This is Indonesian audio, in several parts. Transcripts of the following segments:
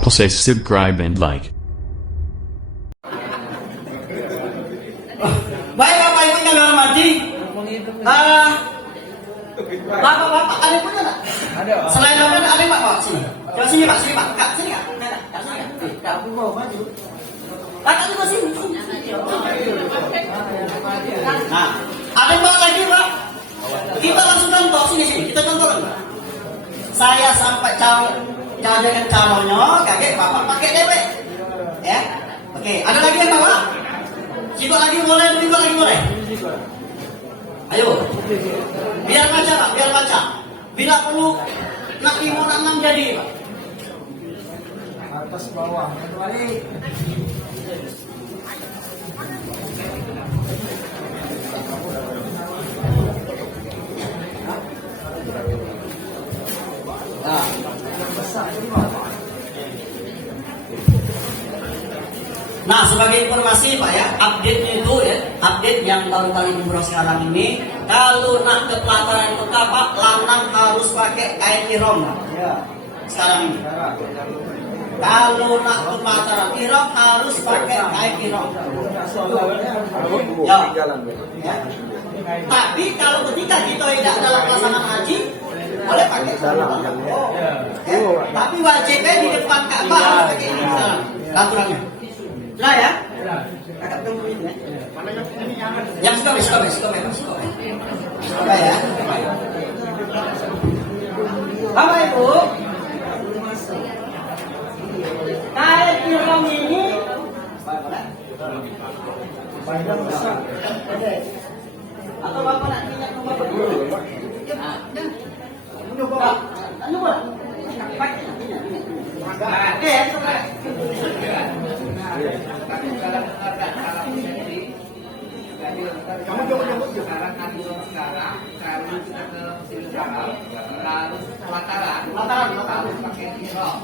Please subscribe and like. Baik Bapak Ibu yang hormati, Bapak-bapak ada punya nggak? Ada. Selain Bapak ada Pak? Pak sini. Coba sini Pak, sini Pak. Kak sini Kak. Kak sini Kak. Kak aku mau maju. Kakak juga sini. Nah, ada yang bawa lagi Pak? Kita langsung contoh sini. Kita contoh Pak. Saya sampai cajakan calonnya, kakek Bapak pakai dewek. Ya. Oke, ada lagi yang bawa? Situ lagi boleh, juga lagi boleh. Ayo, biar baca Pak, biar baca. Bila perlu nak 5 jadi Pak. Atas bawah, balik. Nah, nah, sebagai informasi Pak ya, update-nya itu ya, update yang baru-baru umroh sekarang ini, kalau nak ke pelataran Mekah Pak, lanang harus pakai kain ihram Pak. Ya. Sekarang ini. Kalau nak ke pelataran ihram harus pakai kain ihram. Ya. Ya. Tapi kalau ketika kita tidak dalam pelaksanaan haji, boleh pakai sarung. Ya. Tapi wajibnya di depan Ka'bah harus pakai ini aturannya. Nah ya, kakak tunggu ini ya. Yang suka ya. Bapak Ibu, kain ihram ini Panjang besar. atau Bapak nak minyak nomor berdua? Nyoba. Pakai minyak. Oke, Kamu jauh-jauh sekarang sekarang kita ke Singapura lalu pelataran harus pakai ihram.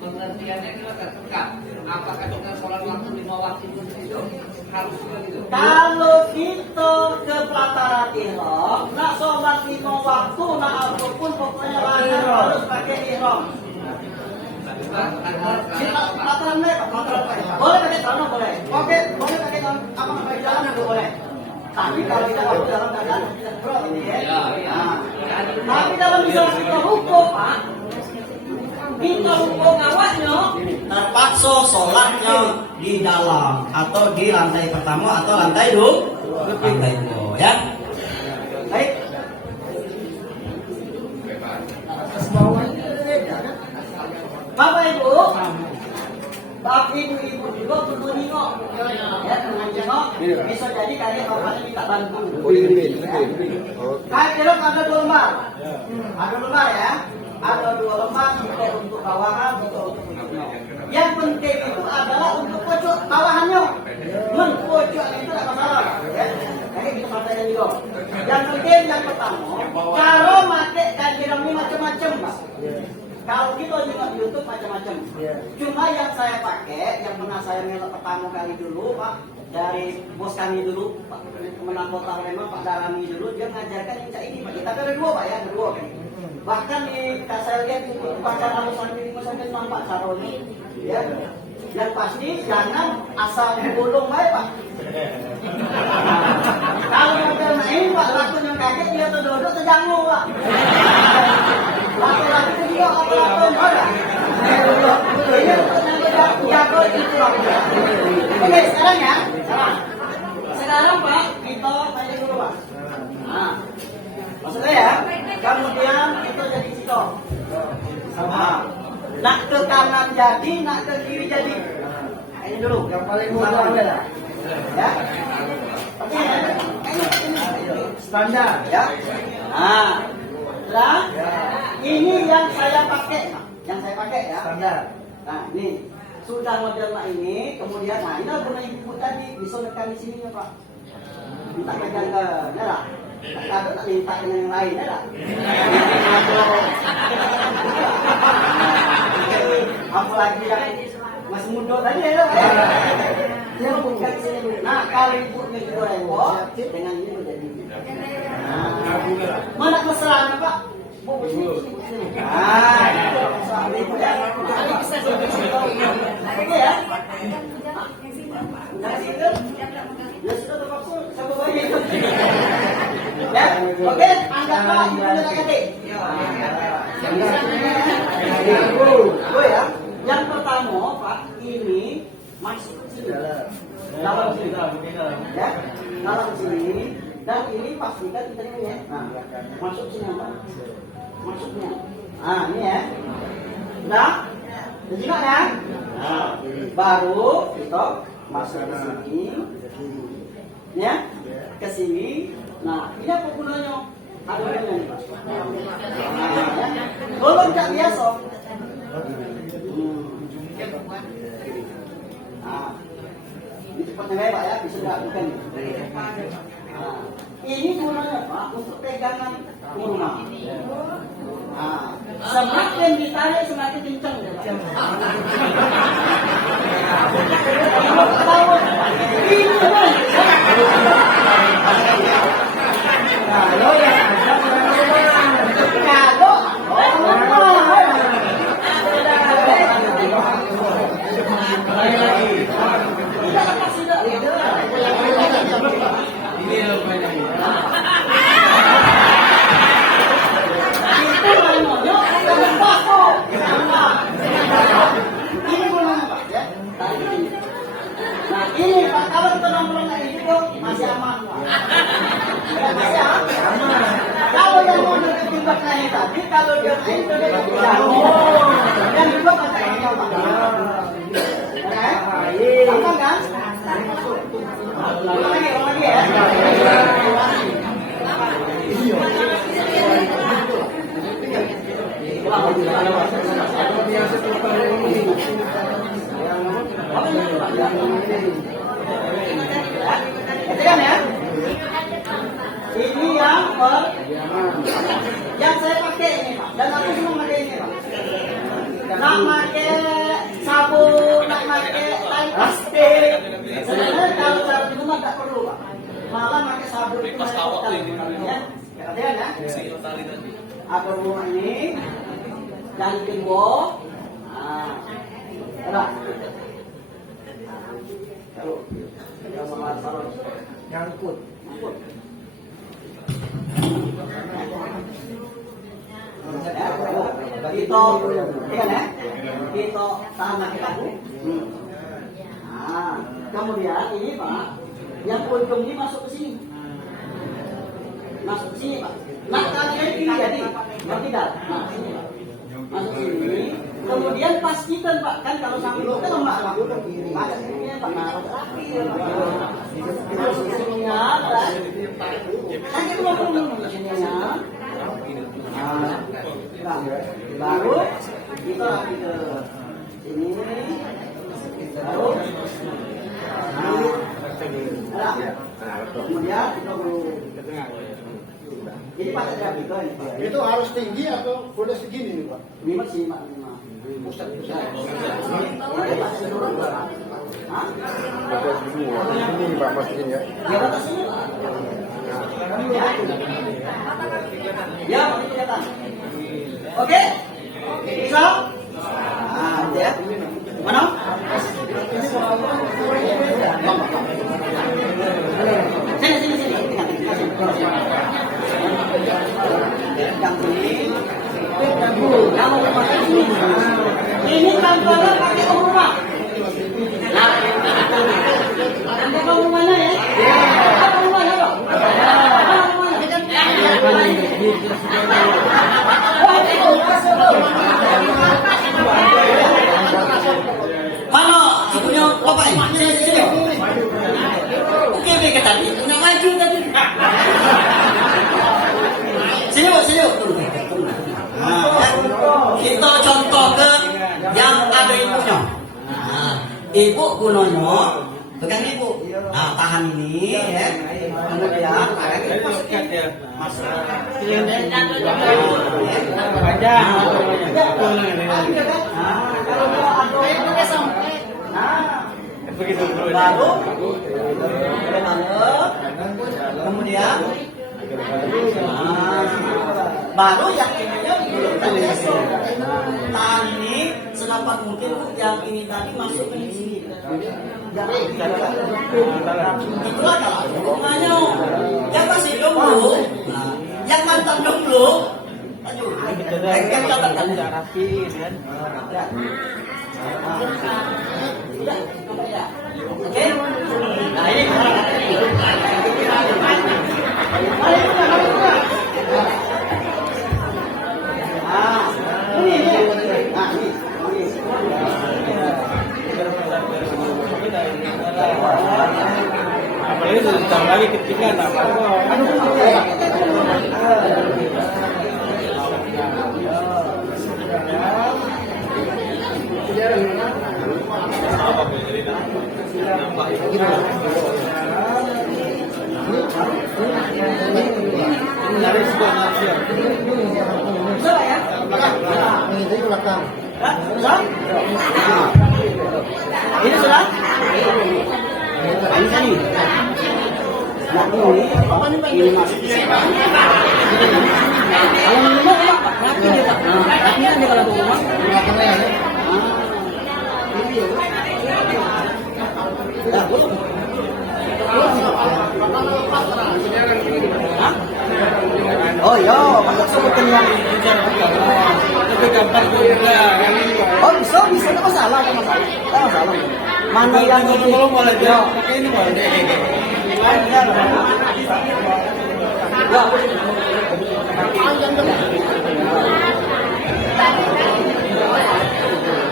Pengertiannya kita terbuka. Apakah kita sholat waktu 5 waktu itu harus begitu? kalau kita ke pelataran ihram, nak sholat 5 waktu, nak apapun pokoknya harus pakai ihram. Pelataran boleh pakai celana boleh. Oke, boleh pakai apa pakai jalan juga boleh. Tapi kalau kita waktu dalam keadaan tidak pro ini ya. Tapi dalam misalnya kita hukum Pak, kita hukum awaknya terpaksa sholatnya di dalam atau di lantai pertama atau lantai dua ya. Baik. atas bawah ini. Bapak Ibu, Bapak Ibu juga perlu nengok, ya dengan nengok, bisa jadi kalian bapaknya minta bantu. Kain ihram ada 2 lembar, ada 2 lembar ya, ada 2 lembar untuk bawahan, untuk yang penting itu adalah untuk pojok bawahannya, pojok itu tidak masalah, ya. Jadi kita praktekkan juga. Yang penting yang pertama, kalau pakai kain ihram ini macam-macam, Pak. Kalau kita juga di YouTube macam-macam. Cuma yang saya pakai, yang pernah saya melok pertama kali dulu, Pak, dari bos kami dulu, Pak Kemenang Kota Palembang, Pak Darami dulu, dia mengajarkan yang kayak ini, Pak. Kita ada 2, Pak ya, ada 2. Bahkan di saya lihat di pasar alusan ini sampai nampak saroni, ya. Yang pasti jangan asal bolong baik, Pak. Kalau mobil main, Pak, lakunya kaget dia terduduk terjanggu, Pak. Laki-laki itu juga apa-apa ada. Ini untuk jago itu. Oke, sekarang ya. Sekarang Pak, kita tanya dulu Pak. Nah, maksudnya ya, kemudian kita jadi situ. Sama. Nak ke kanan jadi, nak ke kiri jadi. Ini dulu. Yang paling mudah adalah Ya. Oke. standar. Ya. Nah, sekarang ini yang saya pakai, Pak. Yang saya pakai ya. Standar. Nah, ini sudah model ini, kemudian nah ini guna ibu tadi bisa nekan di sini ya Pak. Minta pegang ke, ya lah. Kalau tak minta dengan yang lain, ya lah. Apalagi yang masih muda tadi ya. Dia bukan di sini. Nah, kalau ibunya juga repot dengan ini menjadi. Mana mesra Pak? Nah, itu ibu ya. Ini bisa Oke, anggaplah ibu dan adik. Oh ya, yang pertama Pak, ini masuk ke sini. Dalam sini. Ya, dalam sini. Dan ini pastikan kita ini ya. Nah, masuk sini Pak. Masuknya. Ah, ini ya. Udah? Udah ya? Nah, baru kita masuk ke sini. Ya, ke sini. Nah, ini apa gunanya? Ada gunanya nih, Pak. Kalau tidak biasa. Nah, ini cepatnya baik Pak ya, bisa dilakukan. Nah, ini gunanya Pak untuk pegangan rumah. Nah, semakin ditarik semakin kencang ya Pak. Ini kalau yang ada ini Pak, kalau kita nongkrong kayak gitu masih aman Pak. Masih aman. Kalau yang mau deketin baknya tadi, kalau dia main dia jauh. Dan juga pakai ini Pak. Gampang kan? Ulang lagi ya. Perhatikan ya. Ini yang saya pakai ini Pak. Dan aku semua pakai ini Pak. Nak pakai sabun, nak pakai tai plastik. Sebenarnya kalau cara di rumah tak perlu Pak. Malah pakai sabun itu ya. Perhatikan ya. Atau rumah ini dan kedua. Nah, kalau Nyangkut. Kita, ya, kita tahan kita. Nah, kemudian ini Pak, yang ujung ini masuk ke sini. Masuk ke sini Pak. Nah, kalian ini jadi tidak. Nah, sini Pak. Masuk sini. Kemudian pastikan Pak, kan kalau sambil kita lembak Pak. Ada sininya Pak, naruh rapi ya Pak. Masuk sininya, kan? Kan itu ngomong sininya. Nah, baru kita rapi ke sini. Baru. Nah, kemudian kita perlu ini pada rapi ke ini Pak. Itu harus tinggi atau boleh segini nih Pak? Lima sih Pak, lima. Pusat. Ini Pak masukin ya. Di atas sini Pak. Ya, pakai kelihatan. Oke? Bisa? Nah, ya. Mana? Sini. Yang ini. Ini tampilan pakai rumah. Nah, Anda mau mana ya? Apa rumahnya Pak? Mana? Punya bapak ini? Sini. Oke, tadi punya maju tadi. Sini. Kita contoh ke yang ada ibunya. Nah, ibu gunanya pegang ibu. Nah, tahan ini ya. Kemudian masuk. Baru kemudian baru yang ininya belum tergesok. Tahan ini sedapat mungkin yang ini tadi masuk ke sini. Itulah kalau hubungannya. Yang masih jomblo, Yang mantan dulu. Aduh, yang catatan rapi kan. Ya. Sudah, ya. Oke. Nah, ini Apalagi ditambah lagi ketika sudah ya. Ini dari belakang. Sudah? Ini sudah? Ini sini. Nah, ini apa nih Pak? Ini masuk. Kalau minum Pak, rapi dia Pak. Rapi kan dia kalau ke rumah. Belakangnya ya. Nah, belum. Hah? Oh iya, masak sebutin yang tapi gambar juga yang ini oh bisa, tidak masalah, tidak masalah. Mana yang ini? kalau boleh dia pakai ini boleh deh.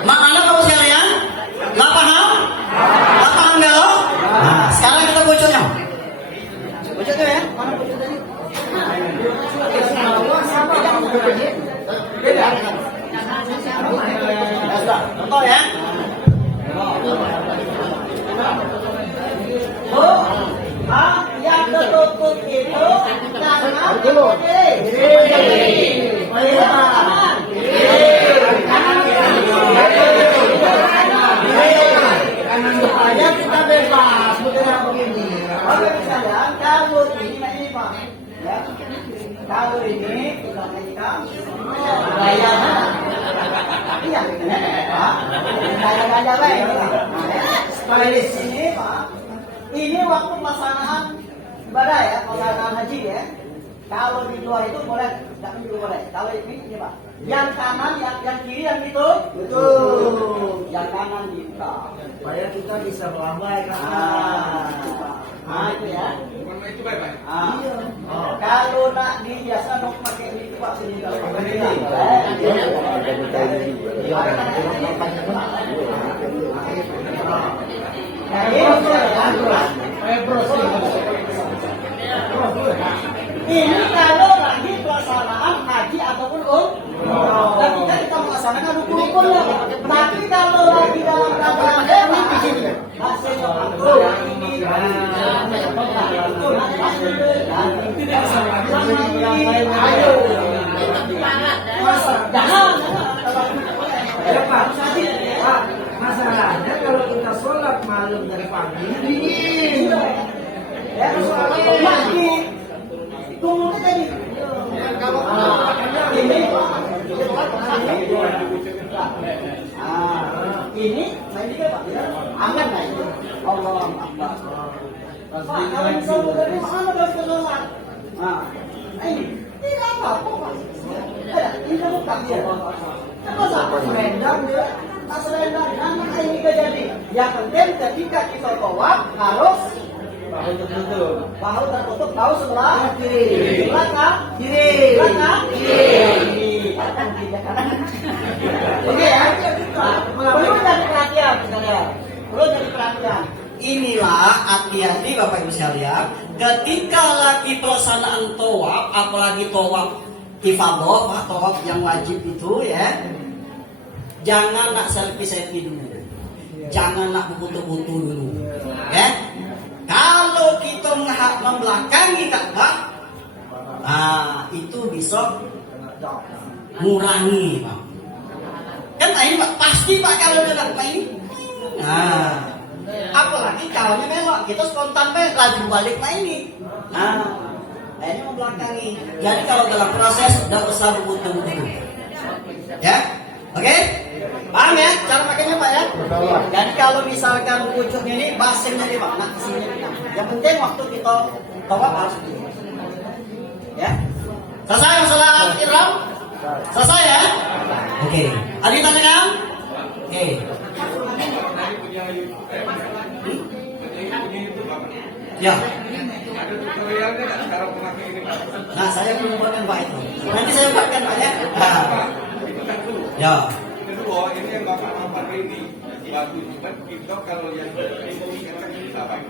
Mana kamu sekalian? Nggak paham? Nggak paham galau? Nah, sekarang kita bocoknya. Bocoknya ya? Mana bocoknya? Beda. Betul ya? Oh, yang tertutup itu kanan atau kiri? Yang kita bebas, bukan begini. Oke, misalnya kalau ini Pak, ya, kalau ini kita naikkan layarnya, iya, Pak, layar baik. Di sini Pak, ini waktu pelaksanaan ibadah ya, pelaksanaan haji ya. Kalau di luar itu boleh, tapi itu boleh. Kalau ini Pak, yang kanan, yang kiri yang itu, betul. Yang kanan dibuka. Supaya kita bisa melambai kan. Nah, itu ya. Itu baik-baik. Oh. Kalau nak dihiaskan dong pakai ini Pak sini kalau pakai ini. Ini kalau lagi pelaksanaan haji ataupun dan kita melaksanakan rukun-rukunnya. Tapi kalau lagi dalam keadaan ini hasilnya ini ayo jangan Ya Pak, masalahnya kalau kita sholat malam dari pagi dingin. ya lagi tunggu tadi ini saya juga Pak aman nggak itu Allah Akbar Pak kalau misalnya dari mana dari sholat ini tidak apa-apa Pak ini kamu takdir masa selendang dia tak selendang nama ini kejadi yang penting ketika kita tawaf harus bahu tertutup, bahu sebelah kiri, belakang kiri, belakang kiri, belakang kiri kanan. Oke ya, perlu jadi perhatian, perlu jadi perhatian. Inilah hati-hati Bapak Ibu sekalian, ketika lagi pelaksanaan tawaf, apalagi tawaf ifadah, tawaf yang wajib itu ya, jangan nak selfie dulu, jangan nak buku-buku dulu, ya. Kalau kita membelakangi Ka'bah, itu bisa ngurangi, Pak. Kan ini Pak, pasti Pak kalau dalam ini. Nah, apalagi kalau memang kita spontan laju balik ini. Ini membelakangi. Jadi kalau dalam proses tidak usah butuh-butuh. Ya, oke? Paham ya cara pakainya Pak ya? Jadi kalau misalkan pucuknya ini basengnya nih Pak, nah kesini. Yang penting waktu kita tawaf harus begini. Ya, Selesai masalah ihram? Selesai ya? Oke. Ada yang tanyakan? Oke. Ya. Nah, saya belum buatkan Pak itu. Nanti saya buatkan Pak ya. Ya. Kedua, ini yang Bapak ini bagus juga kita kalau yang mengingatkan kita Pak.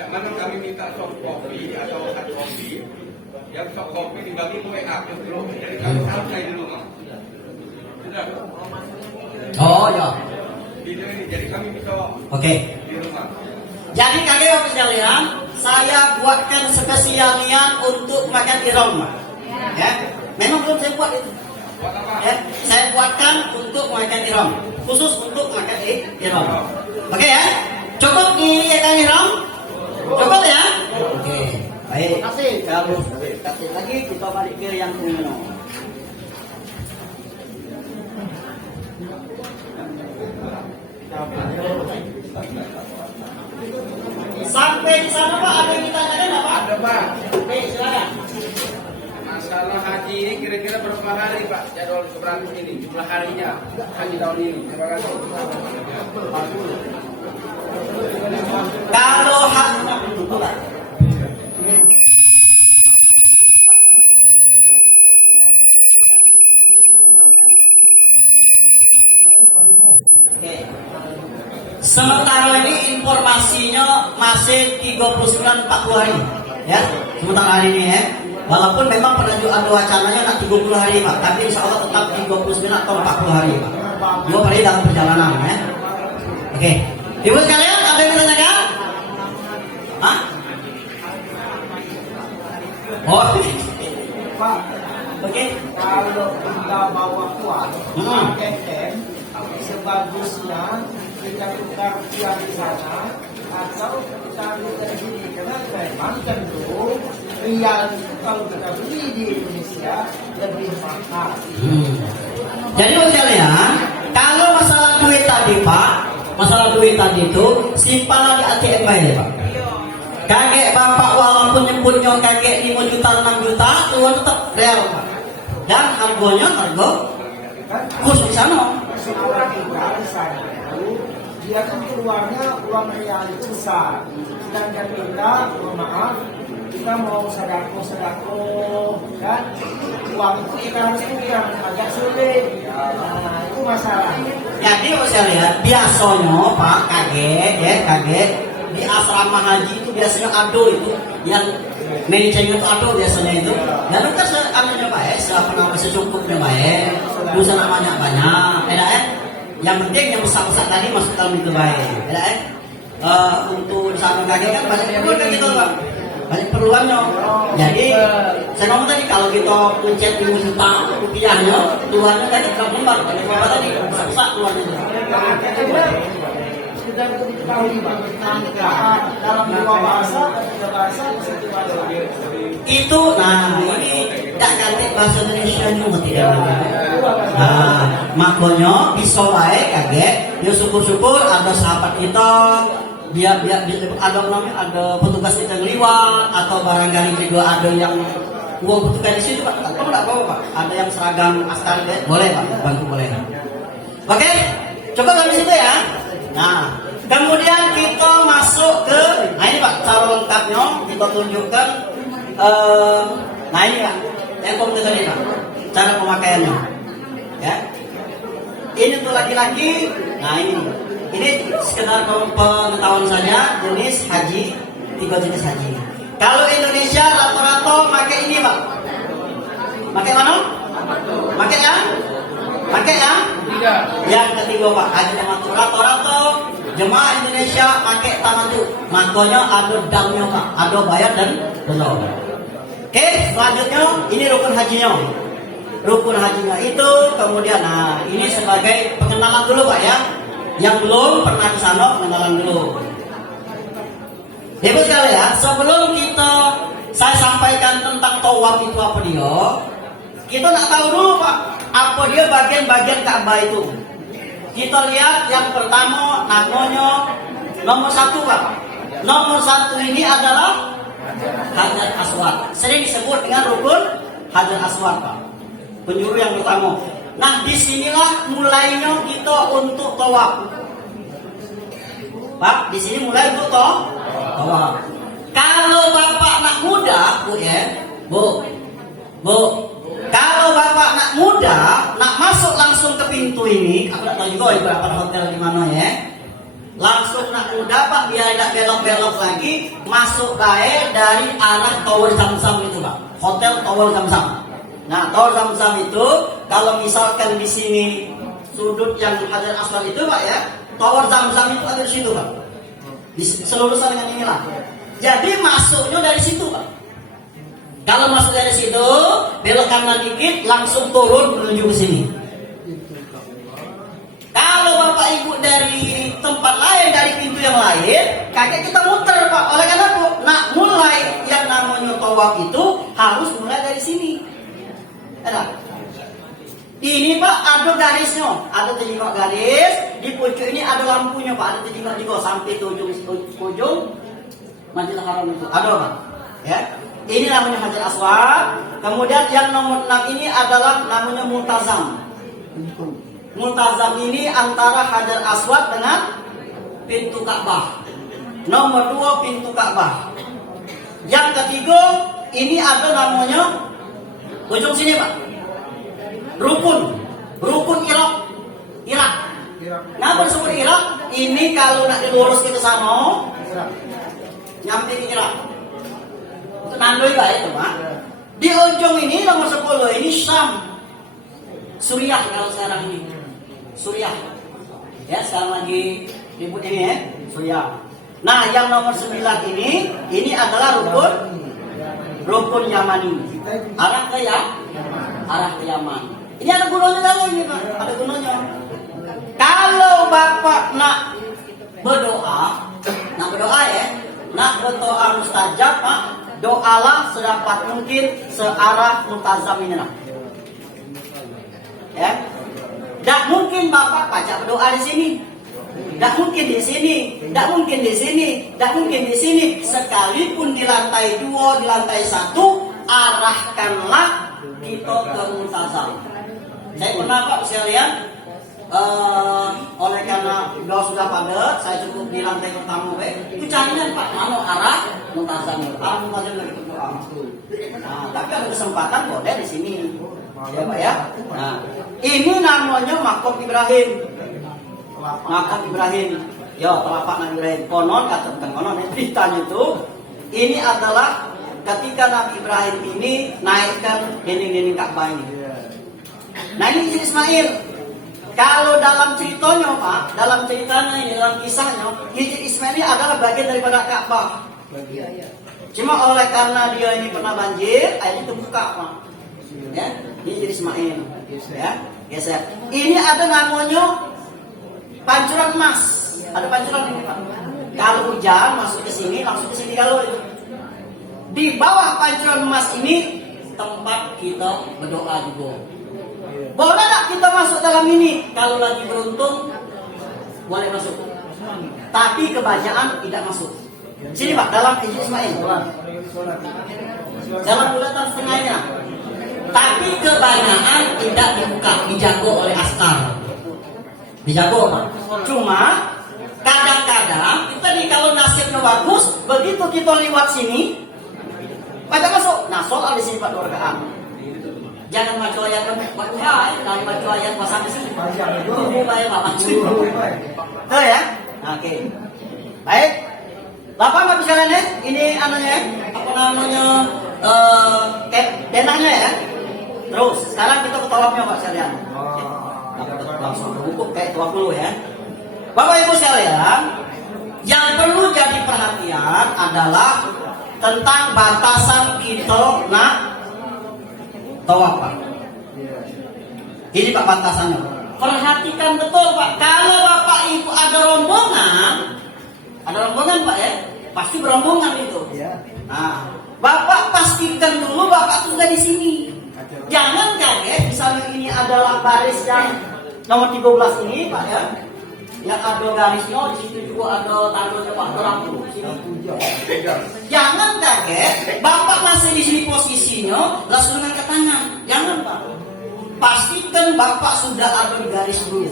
Jangan kami minta soft copy atau hard copy. Yang soft copy dibagi ke WA dulu. Jadi kami selesai di rumah. Sudah. Oh ya. Jadi kami bisa Oke. di rumah. Jadi kakek sekalian, saya buatkan spesialian untuk makan ihram. Ya. Memang belum saya buat itu. Ya, saya buatkan untuk makan ihram, khusus untuk makan ihram. Oke ya? Cukup ikan ihram? Cukup ya? Oke. Baik. Kalau kasih lagi kita balik ke yang minum. Sampai di sana Pak, ada yang ditanyakan nggak Pak? Ada Pak. Oke, silakan. Masalah haji ini kira-kira berapa hari Pak? Jadwal keberangkatan ini, jumlah harinya haji tahun ini. Terima kasih. Kalau sementara ini informasinya masih 39-40 hari ya, sementara hari ini ya. Walaupun memang penunjukan wacananya nak 30 hari Pak, tapi insya Allah tetap 39 atau 40 hari Pak. 2 hari dalam perjalanan ya. Oke, ibu sekalian ada yang ditanyakan? Hah? Oh, Pak, oke. kalau kita bawa kuat, KM, sebagusnya kita tukar dia di sana atau kita tukar di sini karena memang cenderung real kalau kita beli di Indonesia lebih mahal. Jadi sekalian, kalau masalah duit tadi Pak, masalah duit tadi itu simpanan di ATM baik Pak. Kakek bapak walaupun nyebutnya kakek 5 juta 6 juta, tuan tetap real Pak. Dan harganya harga kurs di sana. Orang kita di sana itu dia kan keluarnya uang real itu besar, sedangkan kita, mohon maaf, kita mau sedako kan uang itu kita harus punya agak sulit. Nah, itu masalah. Jadi saya lihat biasanya Pak kakek ya kakek di asrama haji itu biasanya ado itu yang manajernya itu ado biasanya itu. Dan kan anunya Pak ya, siapa nama secukupnya Pak ya, bisa namanya banyak, ya eh. Yang penting yang besar-besar tadi masuk dalam itu baik, ya eh. Untuk di sana kakek kan banyak keperluan kan gitu Pak. Banyak perluannya. Jadi saya ngomong tadi kalau kita mencet 5 juta rupiahnya, tuannya tadi berapa lembar? Berapa tadi? Besar keluarnya. Kita diketahui dalam 2 bahasa, 3 bahasa, 1 bahasa. Itu, nah ini tak ganti bahasa Indonesia juga tidak. Nah, makanya bisa baik kaget. Ya syukur-syukur ada sahabat kita. Biar ada namanya ada petugas kita ngeliwat atau barangkali juga ada yang uang petugas di situ Pak. Kamu nggak apa-apa Pak. Ada yang seragam askari boleh Pak, bantu boleh. Oke, coba kami situ ya. Nah, kemudian kita masuk ke, nah ini Pak cara lengkapnya kita tunjukkan. Nah ini Pak, yang komputer tadi Pak, cara pemakaiannya. Ya, ini untuk laki-laki. Nah ini sekedar pengetahuan saja jenis haji, 3 jenis haji. Kalau Indonesia rata-rata pakai ini Pak. Pakai mana? Pakai ya? Pakai ya? Tidak. Yang ketiga Pak, haji tamattu. Rata-rata jemaah Indonesia pakai tamattu. Makanya ada damnya Pak, ada bayar dan belum. Oke, selanjutnya ini rukun hajinya. Rukun hajinya itu kemudian, nah ini sebagai pengenalan dulu Pak ya. Yang belum pernah ke sana pengenalan dulu. Ibu sekalian, sebelum saya sampaikan tentang tawaf itu apa dia, kita nak tahu dulu Pak, apa dia bagian-bagian Ka'bah itu. Kita lihat yang pertama namanya nomor 1 Pak. Nomor 1 ini adalah Hajar Aswad. Sering disebut dengan rukun Hajar Aswad Pak. Penjuru yang pertama. Nah disinilah mulainya kita untuk tawaf. Pak, di sini mulai untuk tawaf. Kalau bapak nak muda, bu, kalau bapak nak muda, nak masuk langsung ke pintu ini, aku tak tahu juga ibarat hotel di mana ya. Langsung nak muda Pak, biar tidak belok-belok lagi, masuk baik dari arah Tower Zamzam itu Pak. Hotel Tower Zamzam. Nah, Tower Zamzam itu kalau misalkan di sini sudut yang Hajar Aswad itu Pak ya, Tower Zamzam itu ada di situ Pak. Di seluruhan dengan inilah. Jadi masuknya dari situ Pak. Kalau masuk dari situ, belok kanan dikit, langsung turun menuju ke sini. Kalau bapak ibu dari tempat lain, dari pintu yang lain, kakek kita muter Pak. Oleh karena itu, nak mulai yang namanya tawaf itu harus mulai dari sini. Ini Pak ada garisnya, ada terjemah garis. Di pucuk ini ada lampunya Pak, ada terjemah juga sampai ke ujung Masjidil Haram itu. Ada Pak. Ya. Ini namanya Hajar Aswad. Kemudian yang nomor 6 ini adalah namanya Multazam. Multazam ini antara Hajar Aswad dengan pintu Ka'bah. Nomor 2 pintu Ka'bah. Yang ketiga ini ada namanya ujung sini Pak. Rukun Irak. Kenapa disebut Irak? Ini kalau nak dilurus ke sana, nyampe ke Irak. Itu nandoi Pak itu Pak. Di ujung ini nomor 10 ini Syam. Suriah kalau sekarang ini. Suriah. Ya, sekarang lagi ribut ini ya, Suriah. Nah, yang nomor 9 ini adalah rukun Yamani. Arah ke Yaman. Ini ada gunanya lagi ini Pak, ada gunanya. Kalau bapak nak berdoa ya, nak berdoa mustajab Pak, doalah sedapat mungkin searah Multazam ini lah. Ya, tak mungkin bapak baca berdoa di sini, tak mungkin di sini, tak mungkin di sini, tak mungkin di sini. Sekalipun di lantai 2, di lantai 1, arahkanlah kita ke Multazam. Saya pernah Pak sekalian, oleh karena doa sudah padat, saya cukup di lantai pertama itu carian Pak, mana arah Multazam. Arah Multazam lagi berdoa. Nah, tapi ada kesempatan boleh di sini, ya Pak ya. Nah, ini namanya Makom Ibrahim. Makom Ibrahim. Ya, telapak Nabi Ibrahim. Konon kata bukan konon, ceritanya itu ini adalah ketika Nabi Ibrahim ini naikkan dinding-dinding Ka'bah ini. Nah ini Hijri Ismail. Kalau dalam ceritanya Pak, dalam kisahnya, Hijri Ismail ini adalah bagian daripada Ka'bah. Cuma oleh karena dia ini pernah banjir, akhirnya terbuka Pak. Ya, ini Hijri Ismail. Ya, geser. Ini ada namanya pancuran emas. Ada pancuran ini Pak. Kalau hujan masuk ke sini, langsung ke sini kalau itu. Di bawah pancuran emas ini tempat kita berdoa juga. Boleh tak kita masuk dalam ini? Kalau lagi beruntung, boleh masuk. Tapi kebanyakan tidak masuk. Sini Pak, dalam Hijri Ismail. Dalam bulatan setengahnya. Tapi kebanyakan tidak dibuka, dijago oleh askar. Dijago Pak. Cuma kadang-kadang kita nih kalau nasibnya bagus, begitu kita lewat sini, pada masuk. Nah, soal di sini Pak 2 rakaat. Jangan baca ayat Fatihah, jangan baca ayat sampai sini. Tunggu baik Pak. Tuh ya. Oke. Baik. Bapak Bapak sekalian ya, ini anunya apa namanya? Denahnya ya. Terus sekarang kita ke tawafnya Pak sekalian. Langsung berwukuf kayak tawaf dulu ya. Bapak Ibu sekalian, yang perlu jadi perhatian adalah tentang batasan kita nak tawaf Pak. Ini Pak batasannya. Perhatikan betul Pak. Kalau Bapak Ibu ada rombongan Pak ya, pasti berombongan itu. Nah, Bapak pastikan dulu Bapak itu sudah di sini. Jangan kaget, misalnya ini adalah baris yang nomor 13 ini Pak ya. yang ada garisnya, di situ juga ada tandanya Pak Lampu. Jangan kaget, Bapak masih di sini posisinya, langsung dengan ke tangan. Jangan Pak. Pastikan Bapak sudah ada di garis dulu.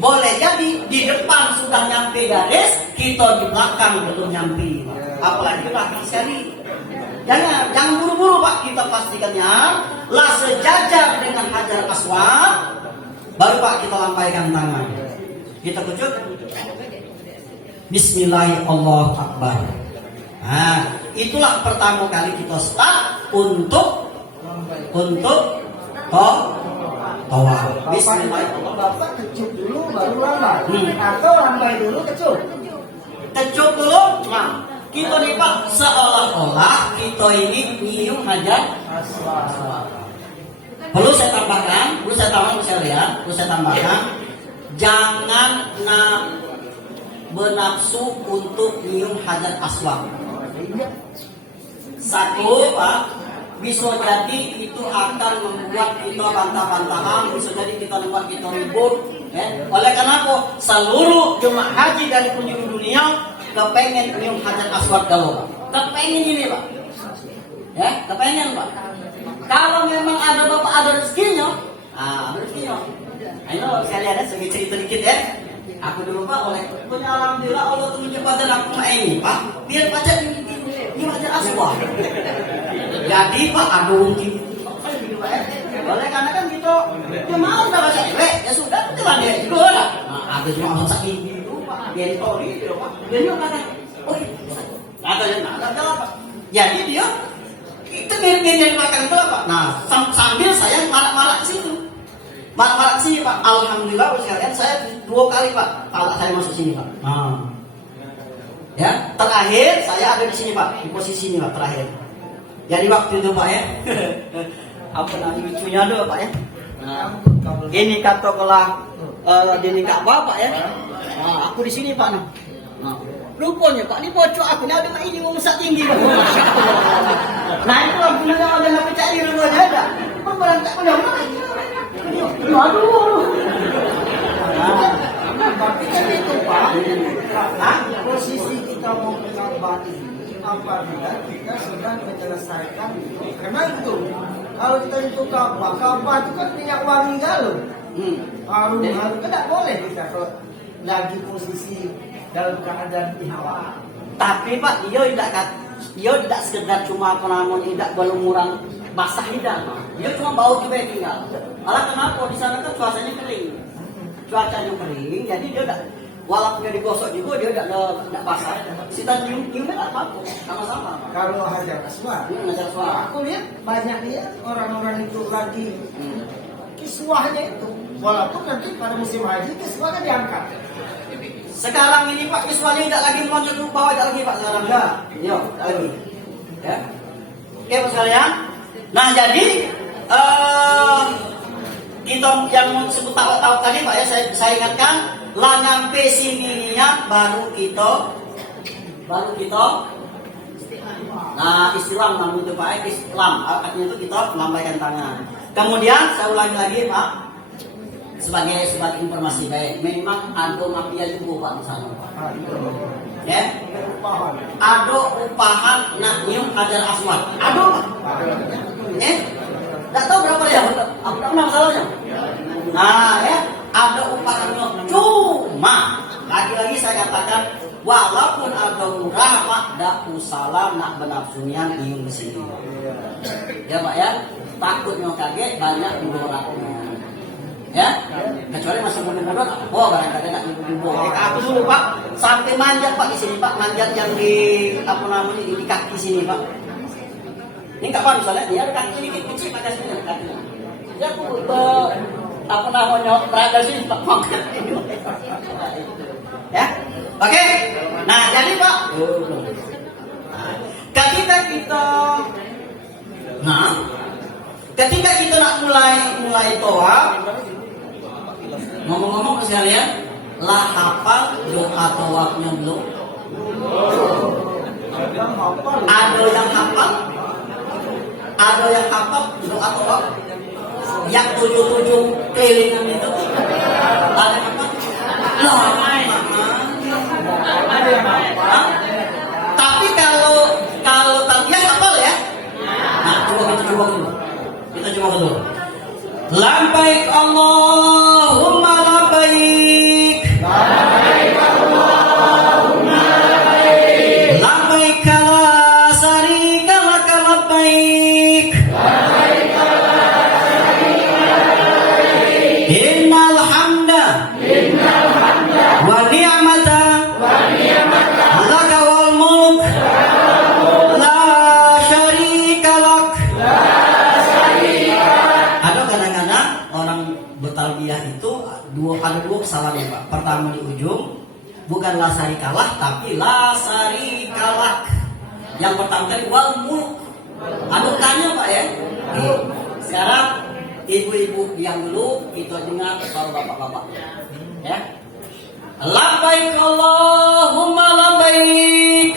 Boleh jadi di depan sudah nyampe garis, kita di belakang belum nyampe. Apalagi di belakang sekali. Jangan buru-buru Pak, kita pastikannya lah sejajar dengan Hajar Aswad. Baru Pak kita lampaikan tangan. Kita kucuk. Bismillahirrahmanirrahim. Nah, itulah pertama kali kita start untuk tawaf. Bismillahirrahmanirrahim. Bapak kecup dulu baru lambai. Atau lambai dulu kecup. Kecup dulu. Nah, kita nih Pak seolah-olah kita ini nyium Hajar Aswad. Perlu saya tambahkan, perlu saya tambahkan, jangan bernafsu untuk nyium Hajar Aswad. Satu Pak, bisa jadi itu akan membuat kita bantah-bantahan, bisa jadi kita membuat kita ribut. Oleh karena apa? Seluruh jemaah haji dari penjuru dunia kepengen nyium Hajar Aswad dulu. Kepengen ini Pak. Ya, kepengen Pak. Kalau memang ada Bapak ada rezekinya, rezekinya. Ayo sekalian ya, sedikit cerita dikit ya. Aku dulu Pak punya alhamdulillah Allah tunjuk pada aku ini Pak, biar baca di Hajar Aswad. Jadi Pak ada mungkin. Oleh karena kan kita mau udah baca ya sudah telah dia itu lah. Ada cuma baca ini dulu Pak, dia itu itu Pak. Dia kata, oh ada yang ada Pak. Jadi dia itu mirip-mirip dari belakang itu Pak. Nah, sambil saya marak-marak ke situ. Marak-marak sini Pak. Alhamdulillah sekalian saya 2 kali Pak. Kalau saya masuk sini Pak. Ya, terakhir saya ada di sini Pak, di posisi ini Pak terakhir. Jadi waktu itu Pak ya. Apa namanya lucunya dulu Pak ya. Nah, ini katakanlah di nikah Bapak ya. Nah, aku di sini Pak. Nah, rupanya Pak, ini bocor aku ada ini besar tinggi. Nah itu gunanya ada yang percaya rupanya ada. Berantak udah aduh. Tapi kan itu Pak, posisi kita mau ke Ka'bah ini apabila kita sedang menyelesaikan karena itu kalau kita itu Ka'bah itu kan minyak wangi galuh. Harum kan tidak boleh kita kalau lagi posisi dalam keadaan ihram. Tapi Pak, dia tidak sekedar cuma penamon tidak berlumuran basah tidak. Dia cuma bau juga tinggal. Malah kenapa di sana kan cuacanya kering. Cuacanya kering, jadi dia tidak walaupun dia digosok juga dia tidak basah. Kita nyiumnya tidak apa-apa, sama-sama. Kalau Hajar Aswad, aku lihat banyak dia orang-orang itu lagi kiswahnya itu. Walaupun nanti pada musim haji kiswahnya diangkat. Sekarang ini Pak kiswahnya tidak lagi melonjak ke bawah, tidak lagi Pak sekarang enggak. Yo, tidak lagi. Ya. Oke Pak sekalian. Nah jadi kita yang sebut tahu tadi Pak ya saya ingatkan lah nyampe sininya baru kita nah Islam namanya itu Pak Islam artinya itu kita melambaikan tangan. Kemudian saya ulangi lagi Pak sebagai informasi baik memang ada mafia juga Pak di sana Pak. Ya, ada upahan nak nyium Hajar Aswad. Ada Pak. Tak tahu berapa dia, apa masalahnya? Nah ya, ada upahannya. Cuma lagi-lagi saya katakan, walaupun ada murah, Pak, tak usah nak benafsunya nyium di sini. Ya Pak ya, takutnya kaget banyak mudaratnya. Ya, kecuali masih muda-muda, oh barangkali nak nyium. Aku dulu Pak, sampai manjat Pak di sini Pak, manjat yang di apa namanya di kaki sini Pak. Ini kapan misalnya dia ada kaki ini kecil pada sini kakinya. Dia aku apa namanya berada sini Pak makan. Ya, oke. Nah jadi Pak, ketika kita nak mulai tawaf, ngomong-ngomong sekalian, lah hafal doa tawafnya belum? Ada yang hafal? Ada yang hafal doa tawaf yang 77 kelilingan itu? Ada yang hafal? kesalahannya Pak. Pertama di ujung, bukan la syarikalah tapi la syarikalak. Yang pertama tadi wal mulk. Adukannya Pak ya. Sekarang ibu-ibu yang dulu kita dengar kalau bapak-bapak. Ya. Labbaik Allahumma labbaik.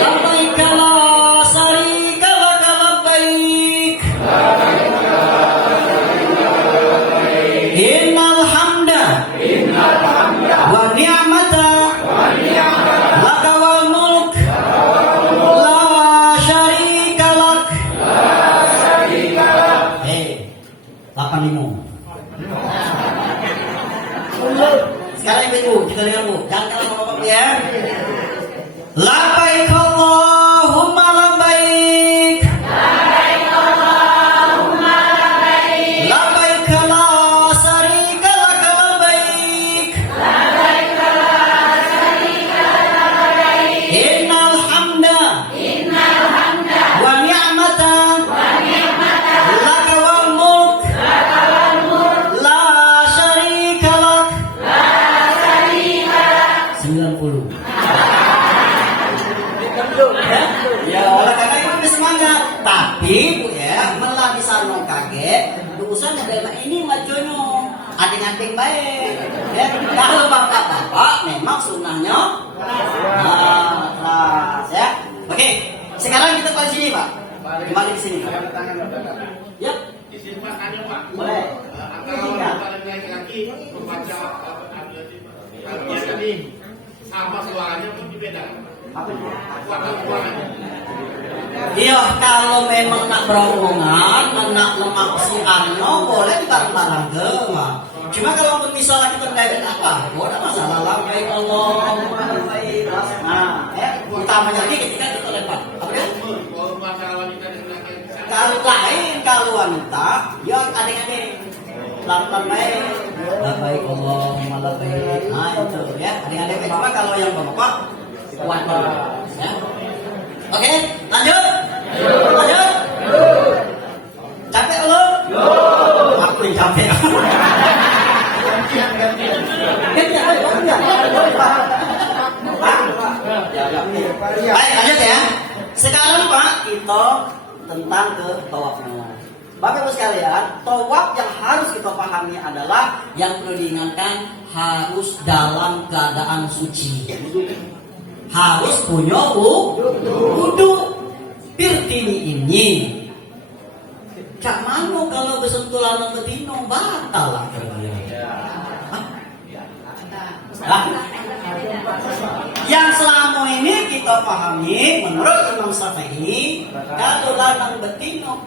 Labbaik la syarika lak labbaik. Innal hamda wa ni'mata laka wal mulk la syarika lak. 85. Sekarang ibu, kita dengar Bu. Jangan kalah sama bapak ya. Labbaik Allahumma labbaik. Labbaik la syarika lak labbaik. Innal hamda wa ni'mata laka wal mulk la syarika lak. 90. Ya, oleh karena itu lebih semangat. Tapi Bu ya, melah di sana kaget, urusan adalah ini majonyo, ading-ading baik. Ya, kalau bapak-bapak memang sunnahnya keras ya. Oke, sekarang kita balik sini Pak. Kembali ke sini. Ya. Disimpanannya Pak. Boleh. Antara laki-laki membaca Al-Qur'an tadi sama suaranya pun beda. Suaranya. Iya, kalau memang nak beromongan, nak memaksi arno, boleh bareng-bareng ke, Pak. Cuma kalau misalnya kita mendapat apa, boleh masalah lah. Baik Allah, baik. Nah, ya, utamanya lagi ketika kita lempar. Apa ya? Kalau masalah wanita dan laki-laki. Kalau lain, kalau wanita, ya adik-adik. Pelan-pelan baik. Baik Allah, malah baik. Nah, itu ya, adik-adik. Cuma kalau yang bapak, kuat ya. Oke, lanjut. Lanjut. Capek lo? Aku yang capek. Baik, lanjut ya. Sekarang Pak, kita tentang ke tawafnya. Bapak Ibu sekalian, tawaf yang harus kita pahami adalah yang perlu diingatkan harus dalam keadaan suci. Harus punya wudu. Pirtini ini. Cak mano kalau bersentuh lanang betino batal lah kerja. Yang selama ini kita pahami menurut Imam Syafi'i, kalau lanang betino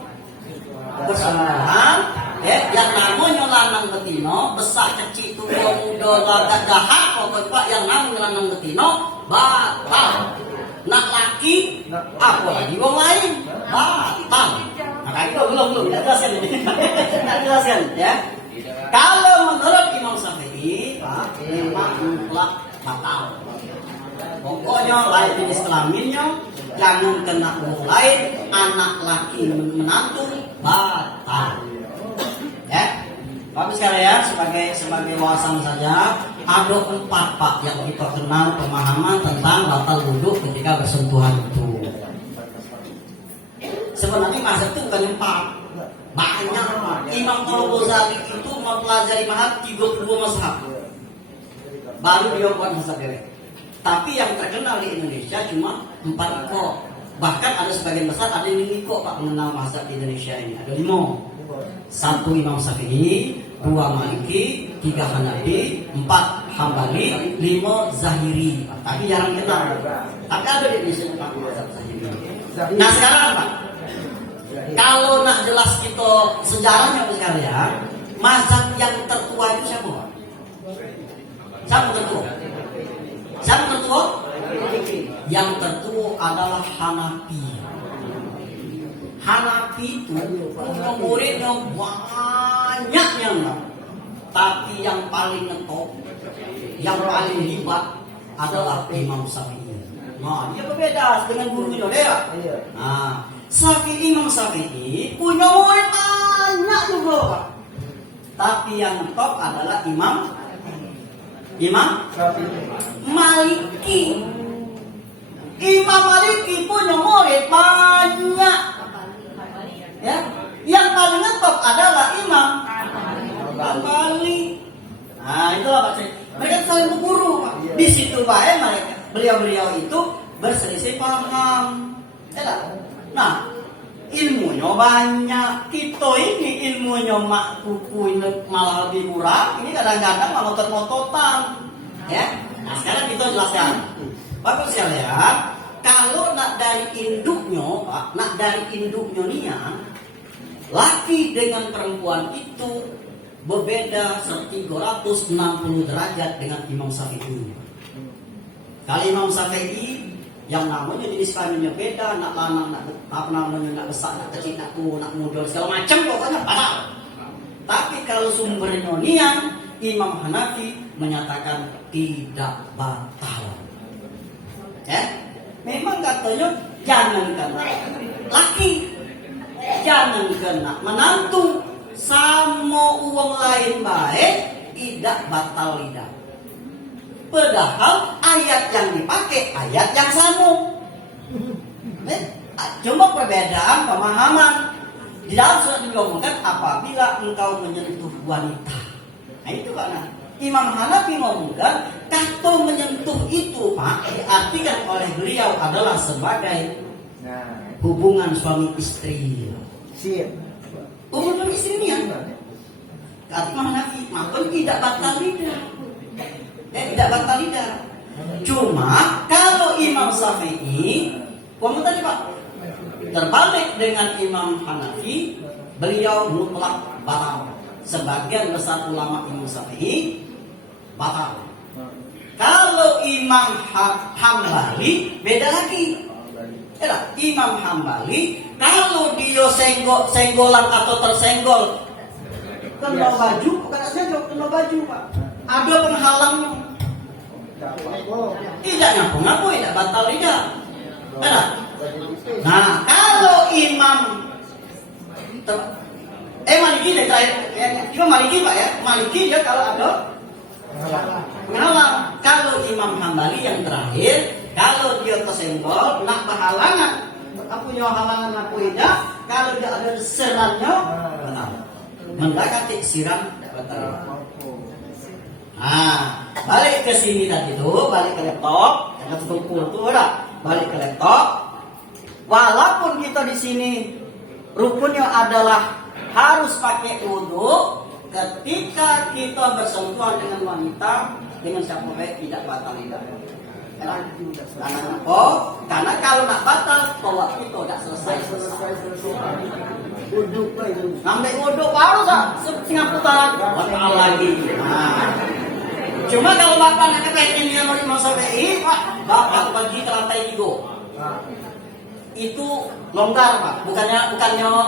bersentuhan, yang namanya lanang betino besar kecil tua muda lagak jahat pokoknya yang namanya lanang betino batal. Nak laki apa lagi wong lain batal. Nah itu belum tidak jelaskan ini. Tidak jelaskan ya. Kalau menurut Imam Syafi'i, Pak, memang mutlak batal. Pokoknya lain jenis kelaminnya, jangan kena wong lain, anak laki menantu batal. Ya. Bapak sekalian, sebagai wawasan saja, ada 4 Pak yang kita kenal pemahaman tentang batal wudhu ketika bersentuhan itu. Sebenarnya mazhab itu bukan 4, banyak Pak. Imam Al-Ghazali itu mempelajari mazhab 32 mazhab, baru dia buat mazhab dia. Tapi yang terkenal di Indonesia cuma 4 kok. Bahkan ada sebagian besar ada yang 5 kok Pak mengenal mazhab di Indonesia ini. Ada 5. 1 Imam Syafi'i, 2 Maliki, 3 Hanafi, 4 Hambali, 5 Zahiri. Tapi jarang kenal. Tapi ada di Indonesia Pak mazhab Zahiri. Nah sekarang Pak, kalau nak jelas kita sejarahnya sekalian, mazhab yang tertua itu siapa Pak? Siapa tertua? Siapa tertua? Yang tertua adalah Hanafi. Hanafi itu muridnya banyaknya, tapi yang paling ngetop, yang paling hebat adalah Imam Syafi'i. Nah, dia berbeda dengan gurunya dia. Nah, Imam Syafi'i punya murid banyak juga Pak. Tapi yang top adalah Imam Maliki. Imam Maliki punya murid banyak. Ya, yang paling top adalah Imam Hambali. Nah, itulah Pak Cik. Mereka saling berguru, Pak. Di situ baik mereka, beliau-beliau itu berselisih paham. Ya, nah, ilmunya banyak. Kita ini ilmunya mak kuku malah lebih kurang. Ini kadang-kadang malah ngotot-ngototan. Ya, nah sekarang kita jelaskan. Bapak sekalian, kalau nak dari induknya, Pak, nak dari induknya nia, laki dengan perempuan itu berbeda 360 derajat dengan Imam Syafi'i. Kalau Imam Syafi'i yang namanya jenis kelaminnya beda, nak lanang, nak apa namanya, nak besar, nak kecil, nak tua, nak muda, segala macam pokoknya batal. Tapi kalau sumbernya nian, Imam Hanafi menyatakan tidak batal. Ya, memang katanya jangan kena laki, jangan kena menantu, sama uang lain baik, tidak batal lidah. Padahal ayat yang dipakai ayat yang sama. Cuma perbedaan pemahaman. Di dalam surat dikatakan apabila engkau menyentuh wanita. Nah itu karena Imam Hanafi ngomongkan kata menyentuh itu Pak diartikan oleh beliau adalah sebagai hubungan suami istri. Hubungan istri ini yang kata Imam Hanafi maka tidak batal lidah. Tidak batal lidah. Cuma kalau Imam Syafi'i, kamu tadi Pak, terbalik dengan Imam Hanafi, beliau mutlak batal. Sebagian besar ulama Imam Syafi'i batal. Kalau Imam Hambali beda lagi. Imam Hambali kalau dia senggolan atau tersenggol kena baju, bukan senggol, kena baju Pak. Ada penghalangnya. Tidak ngaku-ngaku, tidak batal lidah. Nah, kalau Imam Maliki dia terakhir, Imam Maliki Pak ya, Maliki dia kalau ada penghalang. Kalau Imam Hambali yang terakhir, kalau dia tersenggol, nak berhalangan, aku punya halangan aku tidak. Kalau dia ada serannya, benar. Mendekati siram, betul. Nah, balik ke sini tadi tuh, balik ke laptop, jangan tumpul tuh udah, balik ke laptop. Walaupun kita di sini rukunnya adalah harus pakai wudhu, ketika kita bersentuhan dengan wanita dengan siapa baik tidak batal lidah. Karena kalau nak batal, tawaf kita tidak selesai. Ngambil wudhu baru setengah putaran, batal lagi. Nah. Cuma kalau bapak nak kepingin dia mau Imam Syafi'i, Pak, bapak bagi ke lantai 3. Itu longgar Pak, bukannya tidak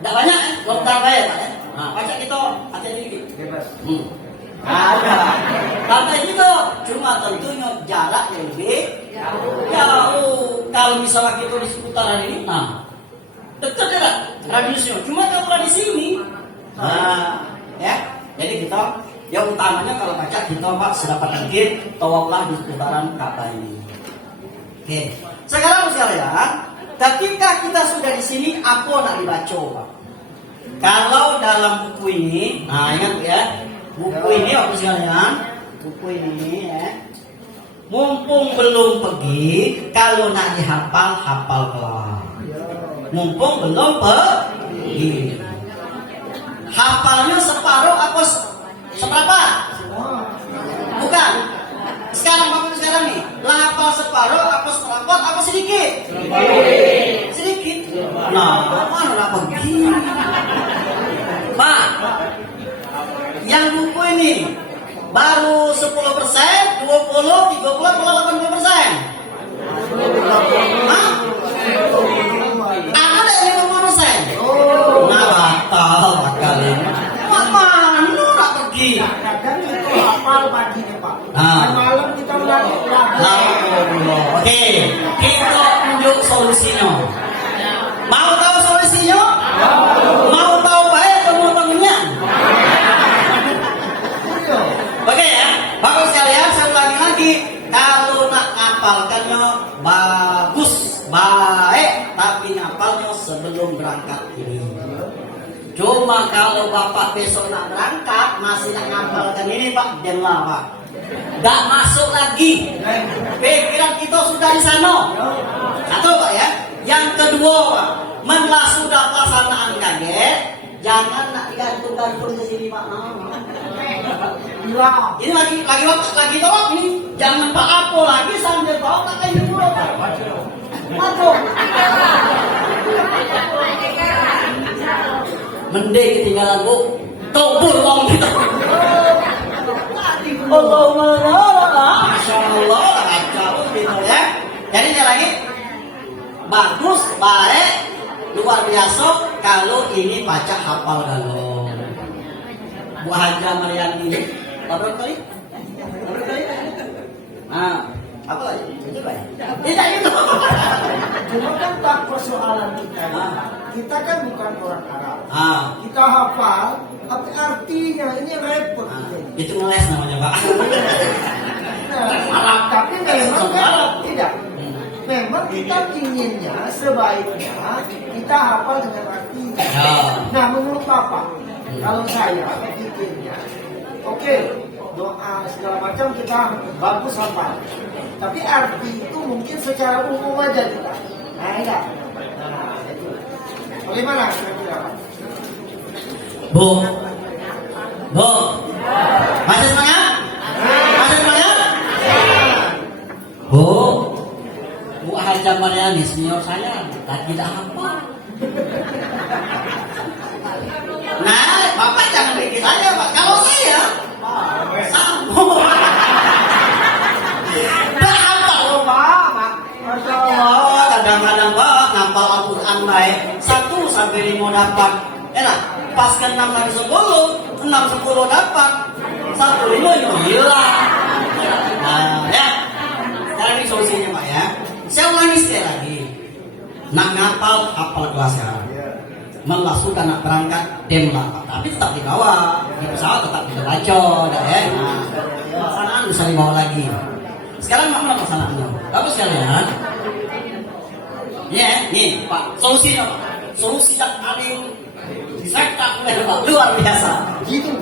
banyak, longgar baik Pak ya. Nah, baca kita hati-hati dikit. Bebas. Ada. Lantai 3, cuma tentunya jarak yang lebih jauh. Kalau misalnya kita di seputaran ini, nah dekat ya kan radiusnya. Cuma kalau di sini, nah ya, jadi kita yang utamanya kalau baca kita Pak sedapat mungkin tawaflah di seputaran Ka'bah ini. Oke. Sekarang sekalian, ketika kita sudah di sini, apa nak dibaca Pak? Kalau dalam buku ini, nah ingat ya, buku ini Bapak sekalian, buku ini ya. Mumpung belum pergi, kalau nak dihafal, hafal kelar. Mumpung belum pergi, hafalnya separuh apa seberapa? Bukan. Sekarang Bapak sekarang nih, hafal separuh apa seperempat apa sedikit? Sedikit. Nah, mana lah pergi? Pak, yang buku ini baru 10%, 20, 30, 80%. Hah? Ada yang 50%. Nah, batal ini. Mana nak pergi? Kadang itu hafal pagi nih Pak. Nah. Malam kita lagi. Oke, kita tunjuk solusinya. Mau tahu solusinya? Mau tahu baik teman-temannya? Cuma kalau Bapak besok nak berangkat masih nak ngapalkan ini Pak, janganlah Pak. Tidak masuk lagi. Pikiran kita sudah di sana. Satu Pak ya. Yang kedua Pak, menlah sudah pelaksanaan kaget, jangan nak digantung-gantung ke sini Pak. Ini lagi tolak ini. Jangan Pak apa lagi sambil bawa tak kayak dulu Pak. Waduh. Mending ketinggalan Bu. Tobur wong kita. Masya Allah, kacau gitu ya. Jadi lagi bagus, baik, luar biasa kalau ini baca hafal kalau Bu Haja Mariani ini berapa kali? Nah, apa lagi? Itu baik. Tidak itu. Cuma kan tak persoalan kita. Kita kan bukan orang Arab. Kita hafal, tapi artinya ini repot. Itu ngeles namanya Pak. Nah, tapi memang kan tidak. Memang kita inginnya sebaiknya kita hafal dengan artinya. Nah menurut Bapak, kalau saya pikirnya, oke, doa segala macam kita bagus hafal. Tapi arti itu mungkin secara umum aja kita. Nah, enggak. Nah, itu. Bagaimana kira-kira? Bu, masih semangat? Masih semangat? Bu Haja Mariani senior saya tidak hafal. Nah, Bapak jangan bikin aja Pak. Kalau saya sambung. Dah hafal Pak. Masya Allah, kadang-kadang Pak ngapal Al-Quran baik 1 sampai 5 dapat. Enak, pas ke 6 sampai 10, 6-10 dapat, 1-5 hilang. Nah, ya. Sekarang ini solusinya Pak ya. Saya ulangi sekali lagi. Nak ngapal, hafal kelas ya. Malah sudah nak berangkat, demlah. Tapi tetap dibawa. Di pesawat tetap kita baca. Ya. Nah, pelaksanaan bisa dibawa lagi. Sekarang mana pelaksanaannya? Bagus sekalian. Ya, nih Pak. Solusinya Pak. Solusi yang paling spektakuler Pak. Luar biasa. Gitu.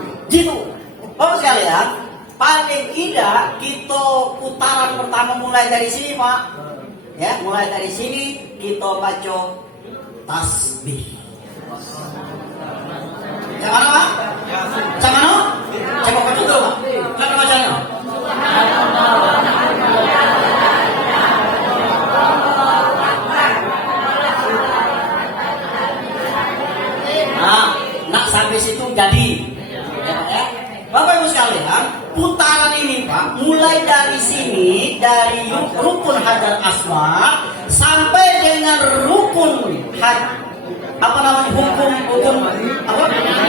Bagus sekalian. Paling tidak kita putaran pertama mulai dari sini Pak. Ya, mulai dari sini kita baca tasbih. Yang mana Pak? Yang mana? Coba baca dulu Pak. Mana bacanya? Nah, nak sampai situ jadi. Ya. Bapak Ibu sekalian, putaran ini Pak, mulai dari sini, dari rukun Hajar Aswad sampai dengan rukun hukum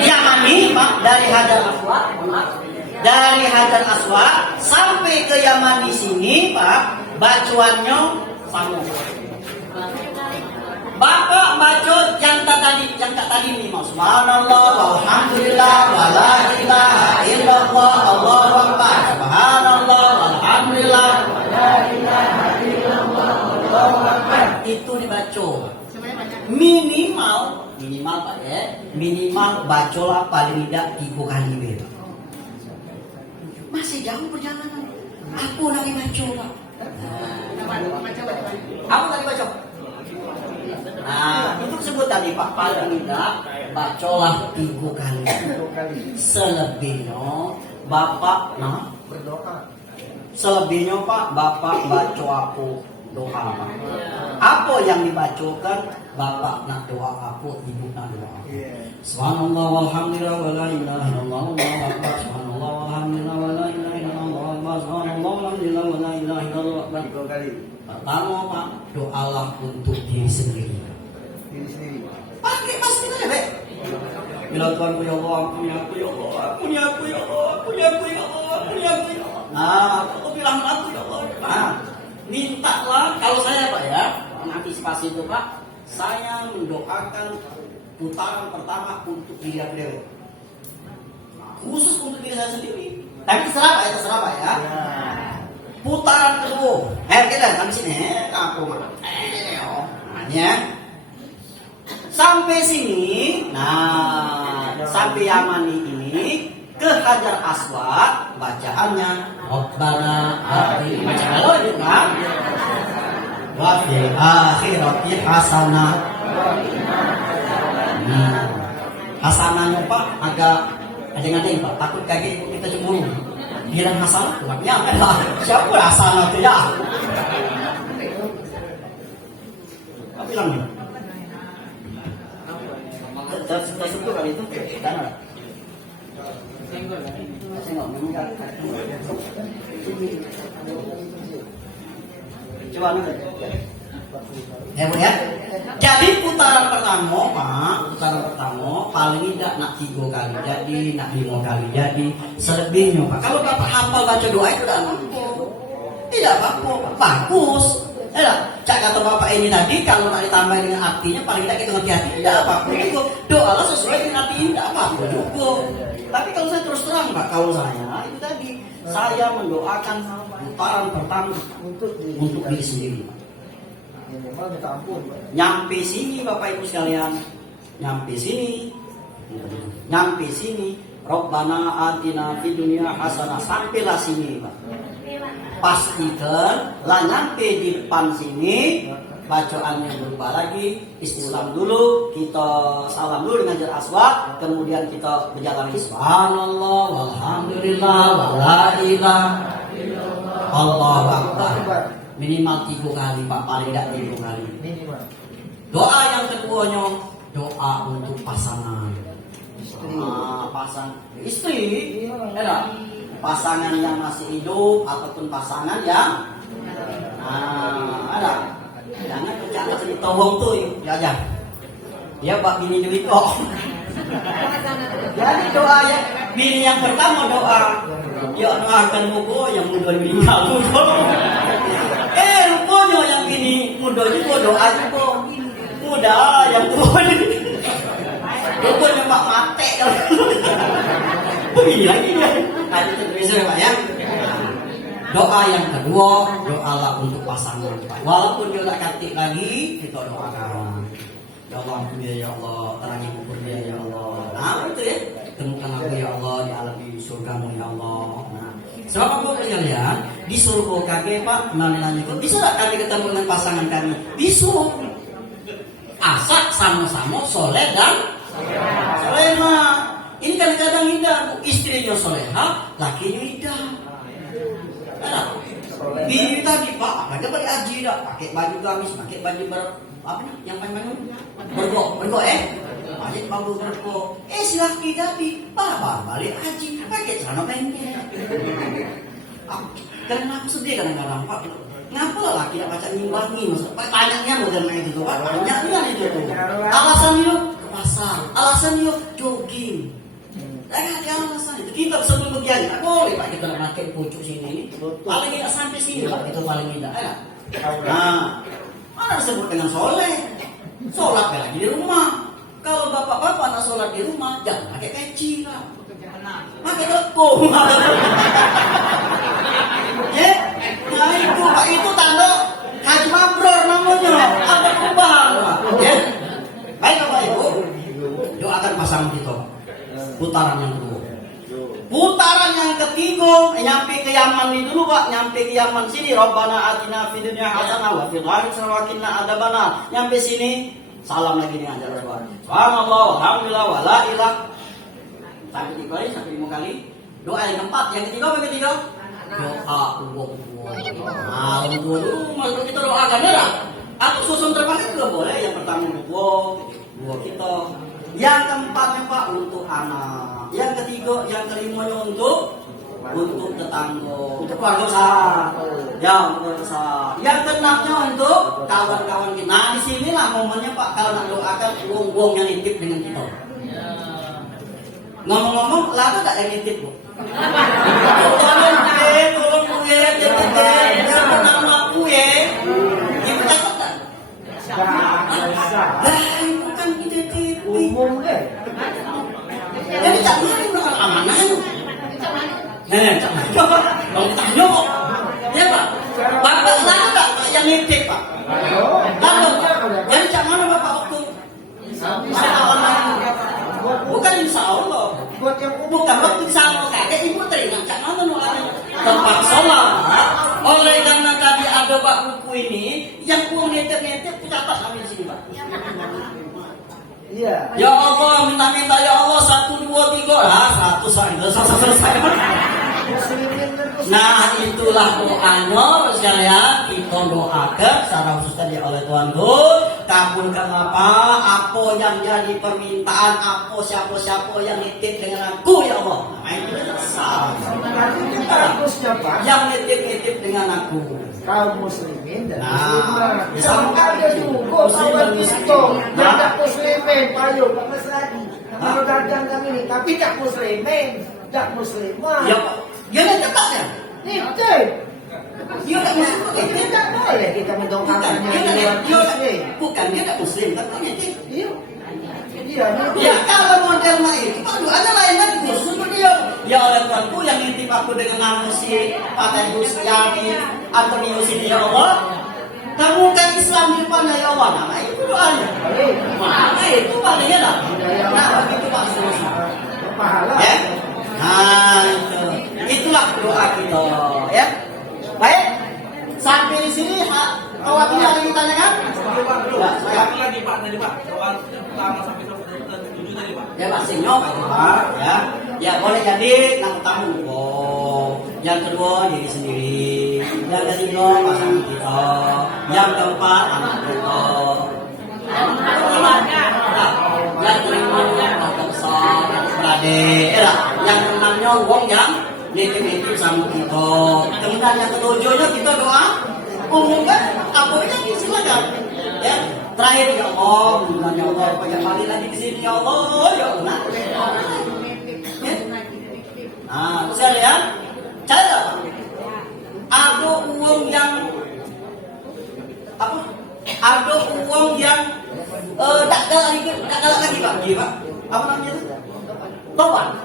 Yamani Pak, dari Hajar Aswad sampai ke Yamani sini Pak, bacuannya sama. Bapak baca yang tak tadi nih Mas. Subhanallah walhamdulillah wala ilaha illallah Allahu akbar. Subhanallah walhamdulillah wala ilaha illallah Allahu akbar. Itu dibaca. Minimal Pak ya. Minimal bacalah paling tidak 3 kali Pak. Masih jauh perjalanan. Aku lagi baca Pak. Aku lagi baca. Nah, itu sebut tadi Pak, paling tidak bacalah 3 kali. Selebihnya Bapak berdoa. Selebihnya Pak, Bapak baca apa doa Pak. Apa yang dibacakan Bapak nak doa apa, Ibu nak doa. Subhanallah walhamdulillah wala ilaha illallah Allahu akbar. Subhanallah walhamdulillah wala ilaha illallah Subhanallah walhamdulillah wala ilaha illallah. 3 kali. Pertama Pak, doalah untuk diri sendiri. Pakai masker aja, Bek. Bila Tuhanku ya Allah, punya aku ya Allah, punya aku ya Allah, punya aku ya Allah, punya aku ya Allah. Nah, aku bilang aku ya Allah. Nah, mintalah kalau saya Pak ya, mengantisipasi itu Pak, saya mendoakan putaran pertama untuk diri beliau. Khusus untuk diri saya sendiri. Tapi terserah Pak ya. Putaran kedua, kita kami sini, aku mana? Ya. Sampai sini, nah sampai Yamani ini ke Hajar Aswad, bacaannya Rabbana atina, baca kalau itu kan wa fil akhirati hasanah. Hasanahnya Pak agak ada Pak, takut kaget kita cemburu. Bilang hasanah kurangnya apa? Siapa hasanah itu ya? Apa bilangnya? Tersentuh kali itu, dan coba nanti. Ya Bu ya. Jadi putaran pertama Pak, putaran pertama paling tidak nak 3 kali jadi, nak 5 kali jadi, selebihnya Pak. Kalau Bapak hafal baca doa itu tidak apa-apa. Tidak apa-apa, bagus. Ya, cak kata Bapak ini tadi kalau nak ditambah dengan artinya paling tidak kita ngerti hati, tidak apa-apa. Itu doa lah sesuai dengan arti, tidak apa-apa juga. Tapi kalau saya terus terang Pak, kalau saya itu tadi saya mendoakan putaran pertama untuk diri sendiri Pak. Nyampe sini Bapak Ibu sekalian, nyampe sini, Rabbana atina fid dunya hasanah, sampailah sini Pak. Pastikan lah nyampe di depan sini, bacaannya berubah lagi, istilam dulu, kita salam dulu dengan Hajar Aswad, kemudian kita berjalan subhanallah walhamdulillah wala ilaha illallah Allahu akbar. Minimal 3 kali Pak, paling tidak 3 kali. Doa yang keduanya doa untuk pasangan. Istri, ya, pasangan yang masih hidup ataupun pasangan yang ada. Jangan percaya cerita wong tuh, ya. Ya Pak bini duit kok. Jadi doa ya, bini yang pertama doa, ya doakan muka yang muda meninggal muda. Rupanya yang bini muda juga doa juga. Muda yang tua ini. Rupanya Pak mate. Begini lagi dia. Ada terbiasa Pak ya. Doa yang kedua, doalah untuk pasangan Pak. Walaupun dia tak katik lagi, kita doakan. Ya Allah, ya Allah, terangi kubur dia ya Allah. Nah itu ya, temukan aku ya Allah di alam di surgamu ya Allah. Nah, sebab apa sekalian, di surga kami Pak, menanyakan, bisa tak kami ketemu dengan pasangan kami? Bisa. Asal sama-sama soleh dan solehah. Ini kan kadang indah, istrinya solehah, lakinya indah. Bini tadi Pak, ada balik haji dah, pakai baju gamis, pakai baju apa nih? Yang mana? Bergo, pakai baju bergo. Si laki tadi, Pak, balik haji, pakai celana pendek. Karena aku sedih kadang-kadang Pak. Ngapa laki nak baca ngimbangi? Tanyanya bukan main itu Pak, tanyanya itu tuh. Alasan dia ke pasar, alasan dia jogging. Ada alasan itu. Kita sebelum begini, tak boleh Pak kita pakai pucuk sini. Paling tidak sampai sini Pak, itu paling tidak. Nah, mana disebut dengan soleh? Sholat lagi di rumah. Kalau bapak-bapak nak sholat di rumah, jangan pakai peci lah. Pakai tepung. Ya, nah itu Pak, itu tanda haji mabrur namanya. Ada perubahan Pak. Ya, baik Bapak Ibu, doakan pasangan kita. Putaran yang kedua. Putaran yang ketiga, nyampe ke Yaman ini dulu Pak, nyampe ke Yaman sini, Rabbana atina fid dunya hasanah wa fil akhirati hasanah wa qina adzabannar. Nyampe sini, salam lagi dengan Hajar Aswad. Subhanallah walhamdulillah wala ilaha. Sampai 3 kali, sampai 5 kali. Doa yang keempat, yang ketiga apa ketiga? Doa Allah. Nah, dua dulu masuk kita doakan ya. Atau susun terbalik juga boleh. Yang pertama dua kita. Yang keempatnya Pak untuk anak. Yang ketiga, yang kelimanya untuk tetangga, untuk keluarga besar. Ya, untuk keluarga besar. Yang keenamnya untuk kawan-kawan kita. Nah, di sinilah momennya Pak kalau nak doakan wong yang nitip dengan kita. Ngomong-ngomong, lalu tak yang nitip Bu? Tolong gue, nama gue. Ibu takut tak? Bukan kita titip. Umum deh. Jadi tak mana dengan amanah itu. Tak mana. Kalau tanya kok. Ya Pak. Bapak lalu tak yang nitip Pak? Lalu. Jadi tak mana Bapak waktu? Bukan insya Allah. yang Bukan waktu di sana kakek ibu teringat cak mana tempat sholat. Oleh karena tadi ada bak buku ini, yang uang nitip catat kami di sini pak. Iya. Ya Allah, minta ya Allah 1, 2, 3 lah 100 selesai. Muslimin dan Nah itulah doanya sekalian, kita doakan secara khusus tadi oleh Tuhanku, kabulkan apa yang jadi permintaan, apa siapa yang nitip dengan aku ya Allah. Nah itu salah. nanti kita harusnya Pak, Yang nitip dengan aku. kaum muslimin dan Nah, muslimat. bisa Ada juga kawan kita yang tak muslimin, payo Pak Mas lagi. Kalau dagang kami ini, tapi tak muslimin, tak muslimat. Ya Pak, dia nitip tak ya? Nitip. Dia tak muslim. Ini tak boleh kita Bukan, mendoakannya dia di luar tak muslim. bukan dia tak muslim, tapi nitip. Iya. Iya, nitip. Ya kalau model itu kan ada lain lagi khusus untuk dia. Ya oleh Tuhanku yang nitip aku dengan nama si Pak Gus Yami Antonius ini ya Allah. Kamu kan Islam di depan ya Allah. Nah itu doanya. Mana itu palingnya lah. Nah begitu Pak Sus. Pahala. Ya. Nah itulah doa kita ya. Baik. Sampai di sini kawan ini ada yang ditanyakan? Lagi Pak tadi Pak, soal pertama sampai ke 7 tadi Pak. Ya Pak Sinyo Pak ya. Ya boleh jadi nang tamu yang kedua diri sendiri, yang ketiga pasangan kita, yang keempat anak kita, yang kelima anak besar, beradik, yang keenamnya wong yang nitip sama kita. Kemudian yang ketujuhnya kita doa umumkan apa yang silakan. Ya, terakhir ya Allah, ya Allah, banyak kali lagi di sini ya Allah, ya Allah. Nah, saya lihat, cara ada uang yang apa? Ada uang yang tak kalah lagi Pak, Pak. Apa namanya itu? Toban.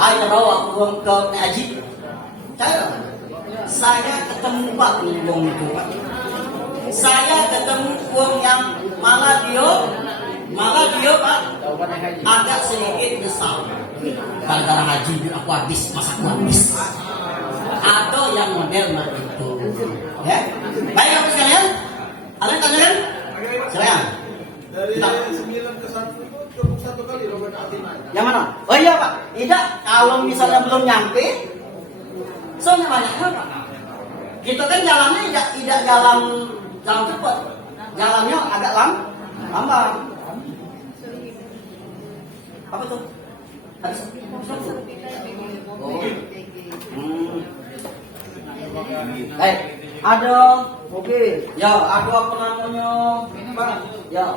Ayo bawa uang ke Haji. Saya ketemu Pak uang itu Pak. Saya ketemu uang yang malah dia Pak agak sedikit nyesal. Gara-gara haji aku habis, masa aku habis. Atau yang model itu. Ya. Baik Bapak sekalian. Kalian tanyakan? Silakan. Dari 9 ke 1 itu cukup 1 kali Robert Atina. Yang mana? Oh iya Pak. Tidak, kalau misalnya belum nyampe, soalnya banyak Pak. Kita kan jalannya tidak jalan cepat. Jalannya agak lambat. Apa tuh? Habis. Baik, ada Oke. ya, ada apa namanya? Pak, ya.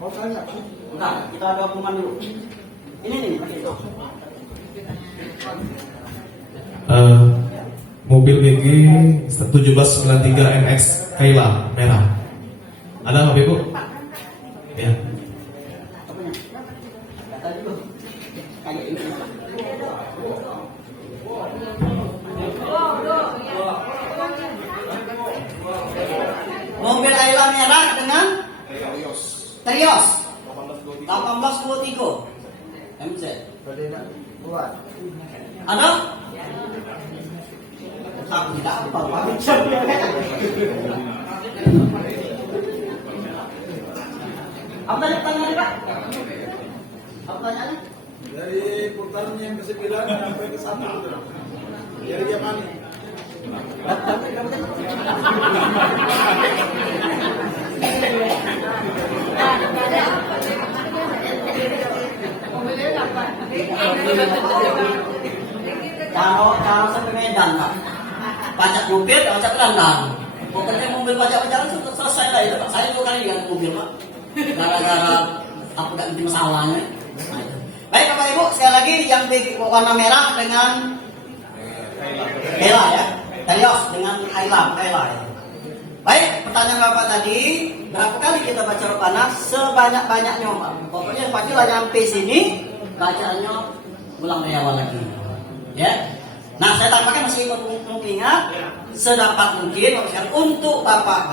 Mau tanya? Bentar, kita ada pengumuman dulu. Ini nih, itu. Mobil BG 1793 MX Kayla merah. Ada nggak Ibu? Ya. Apanya? Tadi tuh. Kayak ini. Mobil Ayla merah dengan Terios 1823 MZ. Ada nak buat. Ada? Aku tidak apa Pak. Apa tadi pertanyaannya Pak? Apa pertanyaannya? Dari putaran yang ke-9 sampai ke 1 dari Yamani. Kalau sampai Medan Pak, pajak mobil, pajak landang. Pokoknya mobil pajak-pajakan sudah selesai lah itu Pak. Saya juga kali ganti mobil Pak. Gara-gara aku gak ngerti masalahnya. Baik Bapak Ibu, sekali lagi yang warna merah dengan Bella ya, Terios dengan Ayla ya. Baik, pertanyaan Bapak tadi, berapa kali kita baca Rabbana? Sebanyak-banyaknya Pak. Pokoknya pastilah nyampe sini, bacanya ulang dari awal lagi. Ya. Nah, saya tambahkan masih ingat sedapat mungkin Bapak sekalian, untuk Bapak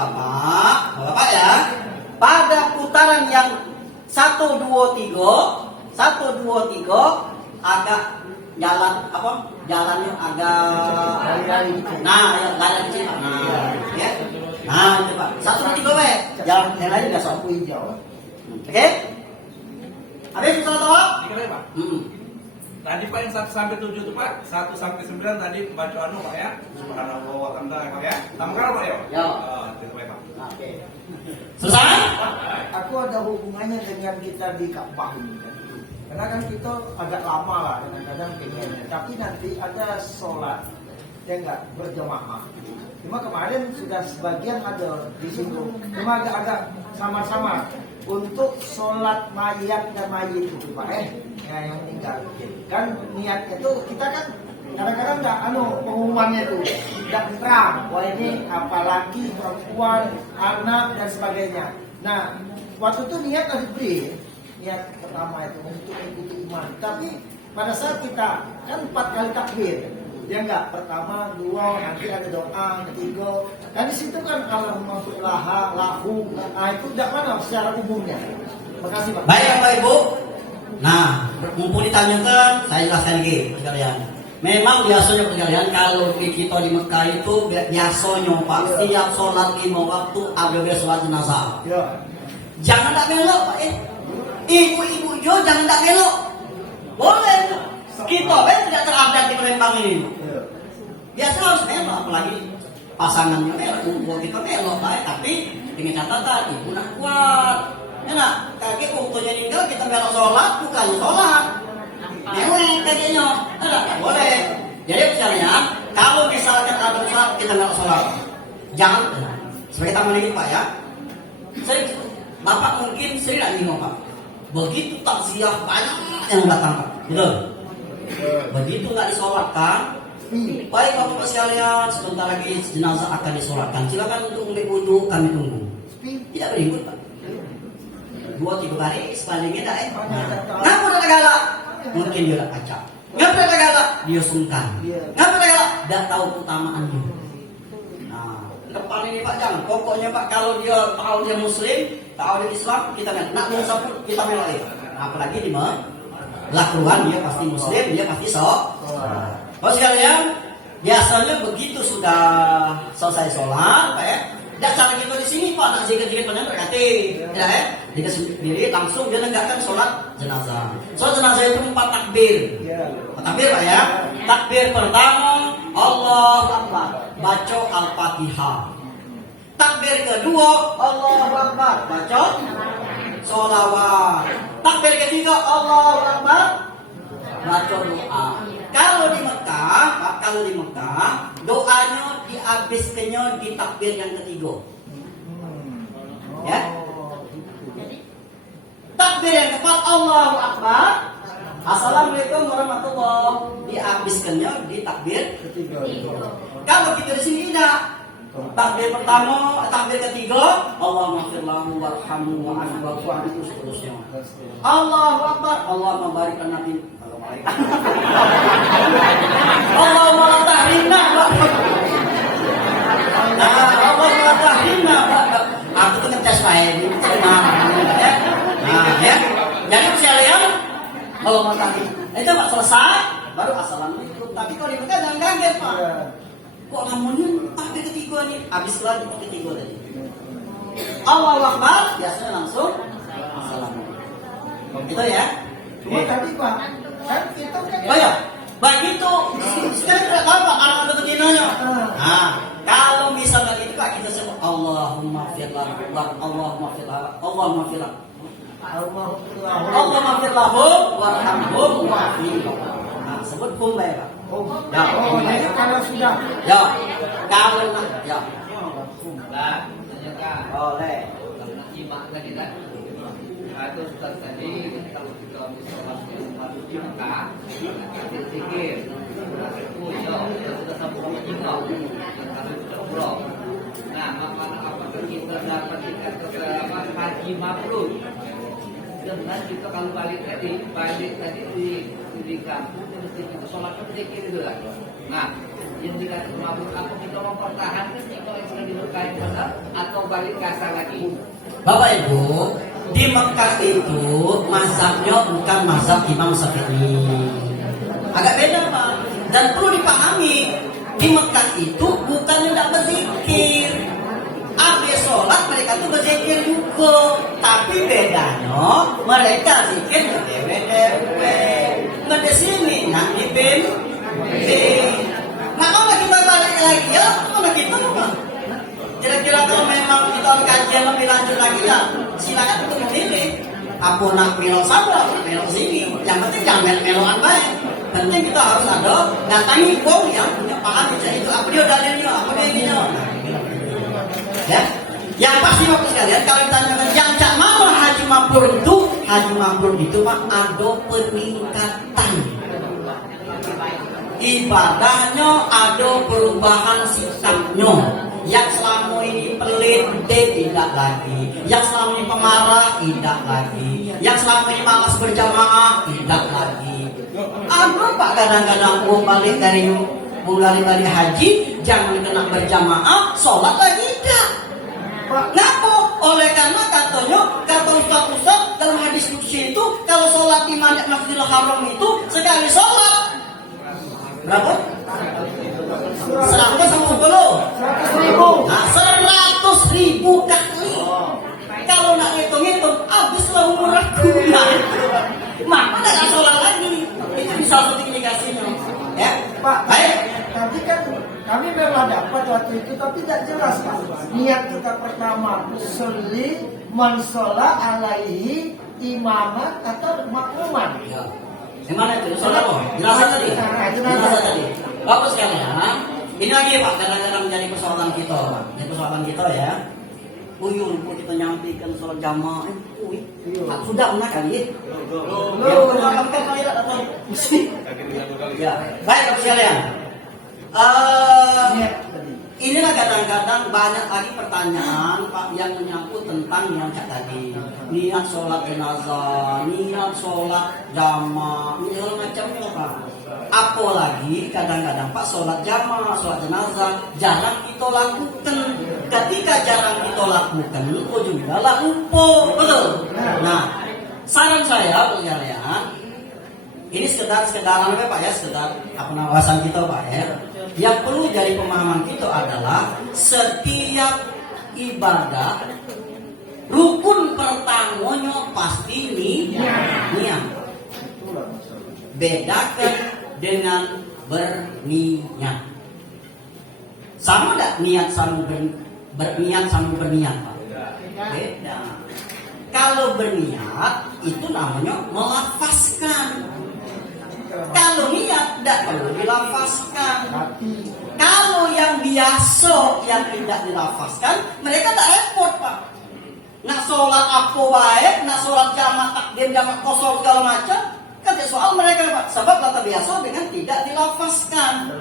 ya, pada putaran yang 1, 2, 3 agak jalan apa? Jalannya agak nah, ya, jalan kecil. Nah, ya. Nah, itu Pak. 1, 2, 3 we. Jalan yang lain enggak sok hijau. Oke? Habis salat tawaf? Dikira Pak. Tadi Pak yang 1 sampai 7 itu Pak, 1 sampai 9 tadi baca anu Pak ya. Subhanallah wa bihamdihi Pak ya. Tambahkan Pak ya? Ya. Itu Pak. Oke. Selesai? Aku ada hubungannya dengan kita di Ka'bah ini kan. Karena kan kita agak lama lah kadang-kadang pengennya. Tapi nanti ada sholat ya enggak berjamaah. Cuma kemarin sudah sebagian ada di situ. Cuma agak-agak sama-sama untuk sholat mayat dan mayit itu Pak yang meninggal. Kan niatnya itu kita kan kadang-kadang nggak pengumumannya itu tidak terang. Wah ini apalagi perempuan, anak dan sebagainya. Nah waktu itu niat harus beri. Niat pertama itu untuk mengikuti iman. Tapi pada saat kita kan 4 kali takbir, ya enggak, pertama, 2, nanti ada doa, ketiga. Dan di situ kan Allahumma firlaha, lahu, nah itu tidak mana secara umumnya. Terima kasih Pak. Baik Bapak Ibu. Nah, mumpung ditanyakan, saya jelaskan lagi sekalian. Memang biasanya sekalian kalau kita di Mekah itu biasanya Pak setiap sholat 5 waktu ada sholat jenazah. Ya. Jangan tak belok Pak Ibu-ibu jo jangan tak belok. Boleh. Kita tidak terabad di Palembang ini. Biasa harus belok, apalagi pasangannya belok, kita belok baik, tapi dengan catatan ibu nak kuat. Enak, kaki waktunya meninggal kita belok sholat, bukan sholat. Mewek kakinya, enggak boleh. Jadi misalnya, kalau misalkan ada sholat kita belok sholat, jangan. Sebagai tamu ini Pak ya, Bapak mungkin sering tidak bingung Pak. Begitu takziah banyak yang datang Pak, betul? Begitu nggak disolatkan, baik Bapak sekalian, sebentar lagi jenazah akan disolatkan. Silakan untuk ambil wudhu, kami tunggu. Tidak berikut Pak. 2-3 hari sepanjangnya dah ngapa dah galak? Mungkin dia dah kacau. Ngapa dah galak? Dia sungkan. Ngapa dah galak? Dah tahu keutamaannya. Nah, depan ini Pak jangan. Pokoknya Pak kalau dia tahu dia Muslim, tahu dia Islam, kita nak musuh pun kita melai. Apalagi di lakukan dia pasti Muslim, dia pasti sok. Kalau sekalian, biasanya begitu sudah selesai sholat, Pak ya. Dan cara kita di sini Pak, nak zikir-zikir panjang berkati, ya dikasih diri langsung dia negakkan sholat jenazah. Sholat jenazah itu 4 takbir. 4 takbir Pak ya. Takbir pertama, Allahu Akbar, baca Al-Fatihah. Takbir kedua, Allahu Akbar, baca sholawat. Takbir ketiga, Allahu Akbar, baca doa. Kalau di Mekah, doanya dihabiskannya di takbir yang ketiga. Ya. Takbir yang keempat, Allahu Akbar, Assalamualaikum warahmatullahi, dihabiskannya di takbir ketiga. Kalau kita di sini tidak. Takbir pertama, takbir ketiga, Allahumma firlahu warhamhu wa'afu wa'fu anhu seterusnya. Allahu Akbar, Allahumma barik lana fi Allahumma la tahrimna Allahumma la tahrimna. Aku tuh ngetes Pak ini. Nah, ya. Jadi sekalian Allahumma tahrim. Itu Pak selesai, baru assalamualaikum. Tapi kalau di Mekah jangan kaget Pak. Kok namanya takbir ketiga nih? Habis lagi ketiga tadi. Allahu Akbar, biasanya langsung assalamualaikum. Gitu ya. Cuma tadi Pak, kan kita kan Oh ya, begitu. Sekarang tidak tahu Pak, kalau ada betinanya. Nah, kalau misalnya itu Pak, kita sebut Allahumma firlah, Allahumma firlah, Allahumma firlah. Allahumma firlahu warhamhu wa'afu. Nah, sebut kum ya Pak. Ya, jadi kalau sudah ya, kalau ya. Lah, tanyakan. Boleh. Karena iman tadi kan. Itu Ustaz tadi kalau kita sholat harus di Mekah, zikir, sudah sambung jingkau, harus umroh. Nah, apakah kita dapat tiket haji mabrur? Dengan kita kalau balik tadi di kampung mesti kita sholat zikir itu lah. Nah, yang dikatakan mabrur apa kita mempertahankan jika yang sudah diberkahi benar atau balik kasar lagi? Bapak Ibu, di Mekah itu mazhabnya bukan mazhab Imam Syafi'i. Agak beda Pak. Dan perlu dipahami, di Mekah itu bukan tidak berzikir. Habis sholat mereka tuh berzikir juga. Tapi bedanya mereka zikir dewe-dewe. Di sini nah di BIM. Nah kalau kita balik lagi ya, mana kita Pak? Kira-kira kalau memang kita kajian lebih lanjut lagi ya, silakan untuk memilih. Aku nak melo sana, melo sini. Yang penting jangan meloan baik. Penting kita harus ada datangi bom yang punya paham jadi itu apa dia dalilnya, apa dia ininya. Ya, yang pasti waktu sekalian kalau ditanyakan yang cak mana haji mabrur itu Pak ada peningkatan. Ibadahnya ada perubahan sikapnya. Yang selama ini pelit tidak lagi, yang selama ini pemarah tidak lagi, yang selama ini malas berjamaah tidak lagi. Ada Pak kadang-kadang balik dari haji jangan kena berjamaah, sholat lagi tidak. Kenapa? Oleh karena kata Ustaz dalam hadis qudsi itu kalau sholat di Masjidil Haram itu sekali sholat berapa? 100 sama 10. Nah, 100.000 kali. Kalau nak hitung-hitung, habislah umur aku. Maka tidak sholat lagi. Itu bisa satu indikasinya. Ya, Pak, baik. tadi kan kami memang dapat waktu itu, tapi tidak jelas Pak. Niat kita pertama, sholli man sholla alaihi imaman atau makmuman. Ya. Gimana itu? Sholat kok? Jelaskan tadi. Jelaskan tadi. Bagus sekali ya. Ini lagi Pak, kadang-kadang menjadi persoalan kita, Pak. Ini persoalan kita ya. Uyun pun kita nyampaikan sholat jamaah. Sudah pernah kali. Ya, kamu kan saya datang mesti. Ya, baik Bapak sekalian. Inilah kadang-kadang banyak lagi pertanyaan Pak yang menyangkut tentang yang tadi. Niat sholat jenazah, niat sholat jamaah, segala macamnya Pak. Apalagi kadang-kadang Pak sholat jamaah, sholat jenazah jarang kita lakukan. Ketika jarang kita lakukan, ujungnya lupa, betul? Nah, saran saya Pak sekalian, ini sekedar apa Pak ya, sekedar wawasan kita Pak ya. Yang perlu jadi pemahaman kita adalah setiap ibadah rukun pertamanya pasti niat. Bedakan dengan berniat. Sama tidak niat sama berniat sama berniat Pak? Beda. Kalau berniat itu namanya melafazkan. Kalau niat tidak perlu dilafazkan. Kalau yang biasa yang tidak dilafazkan, mereka tak repot Pak. Nak sholat apa baik, nak sholat jamak takdim, jamak kosong segala macam, kan soal mereka Pak. Sebab kata biasa dengan tidak dilafazkan.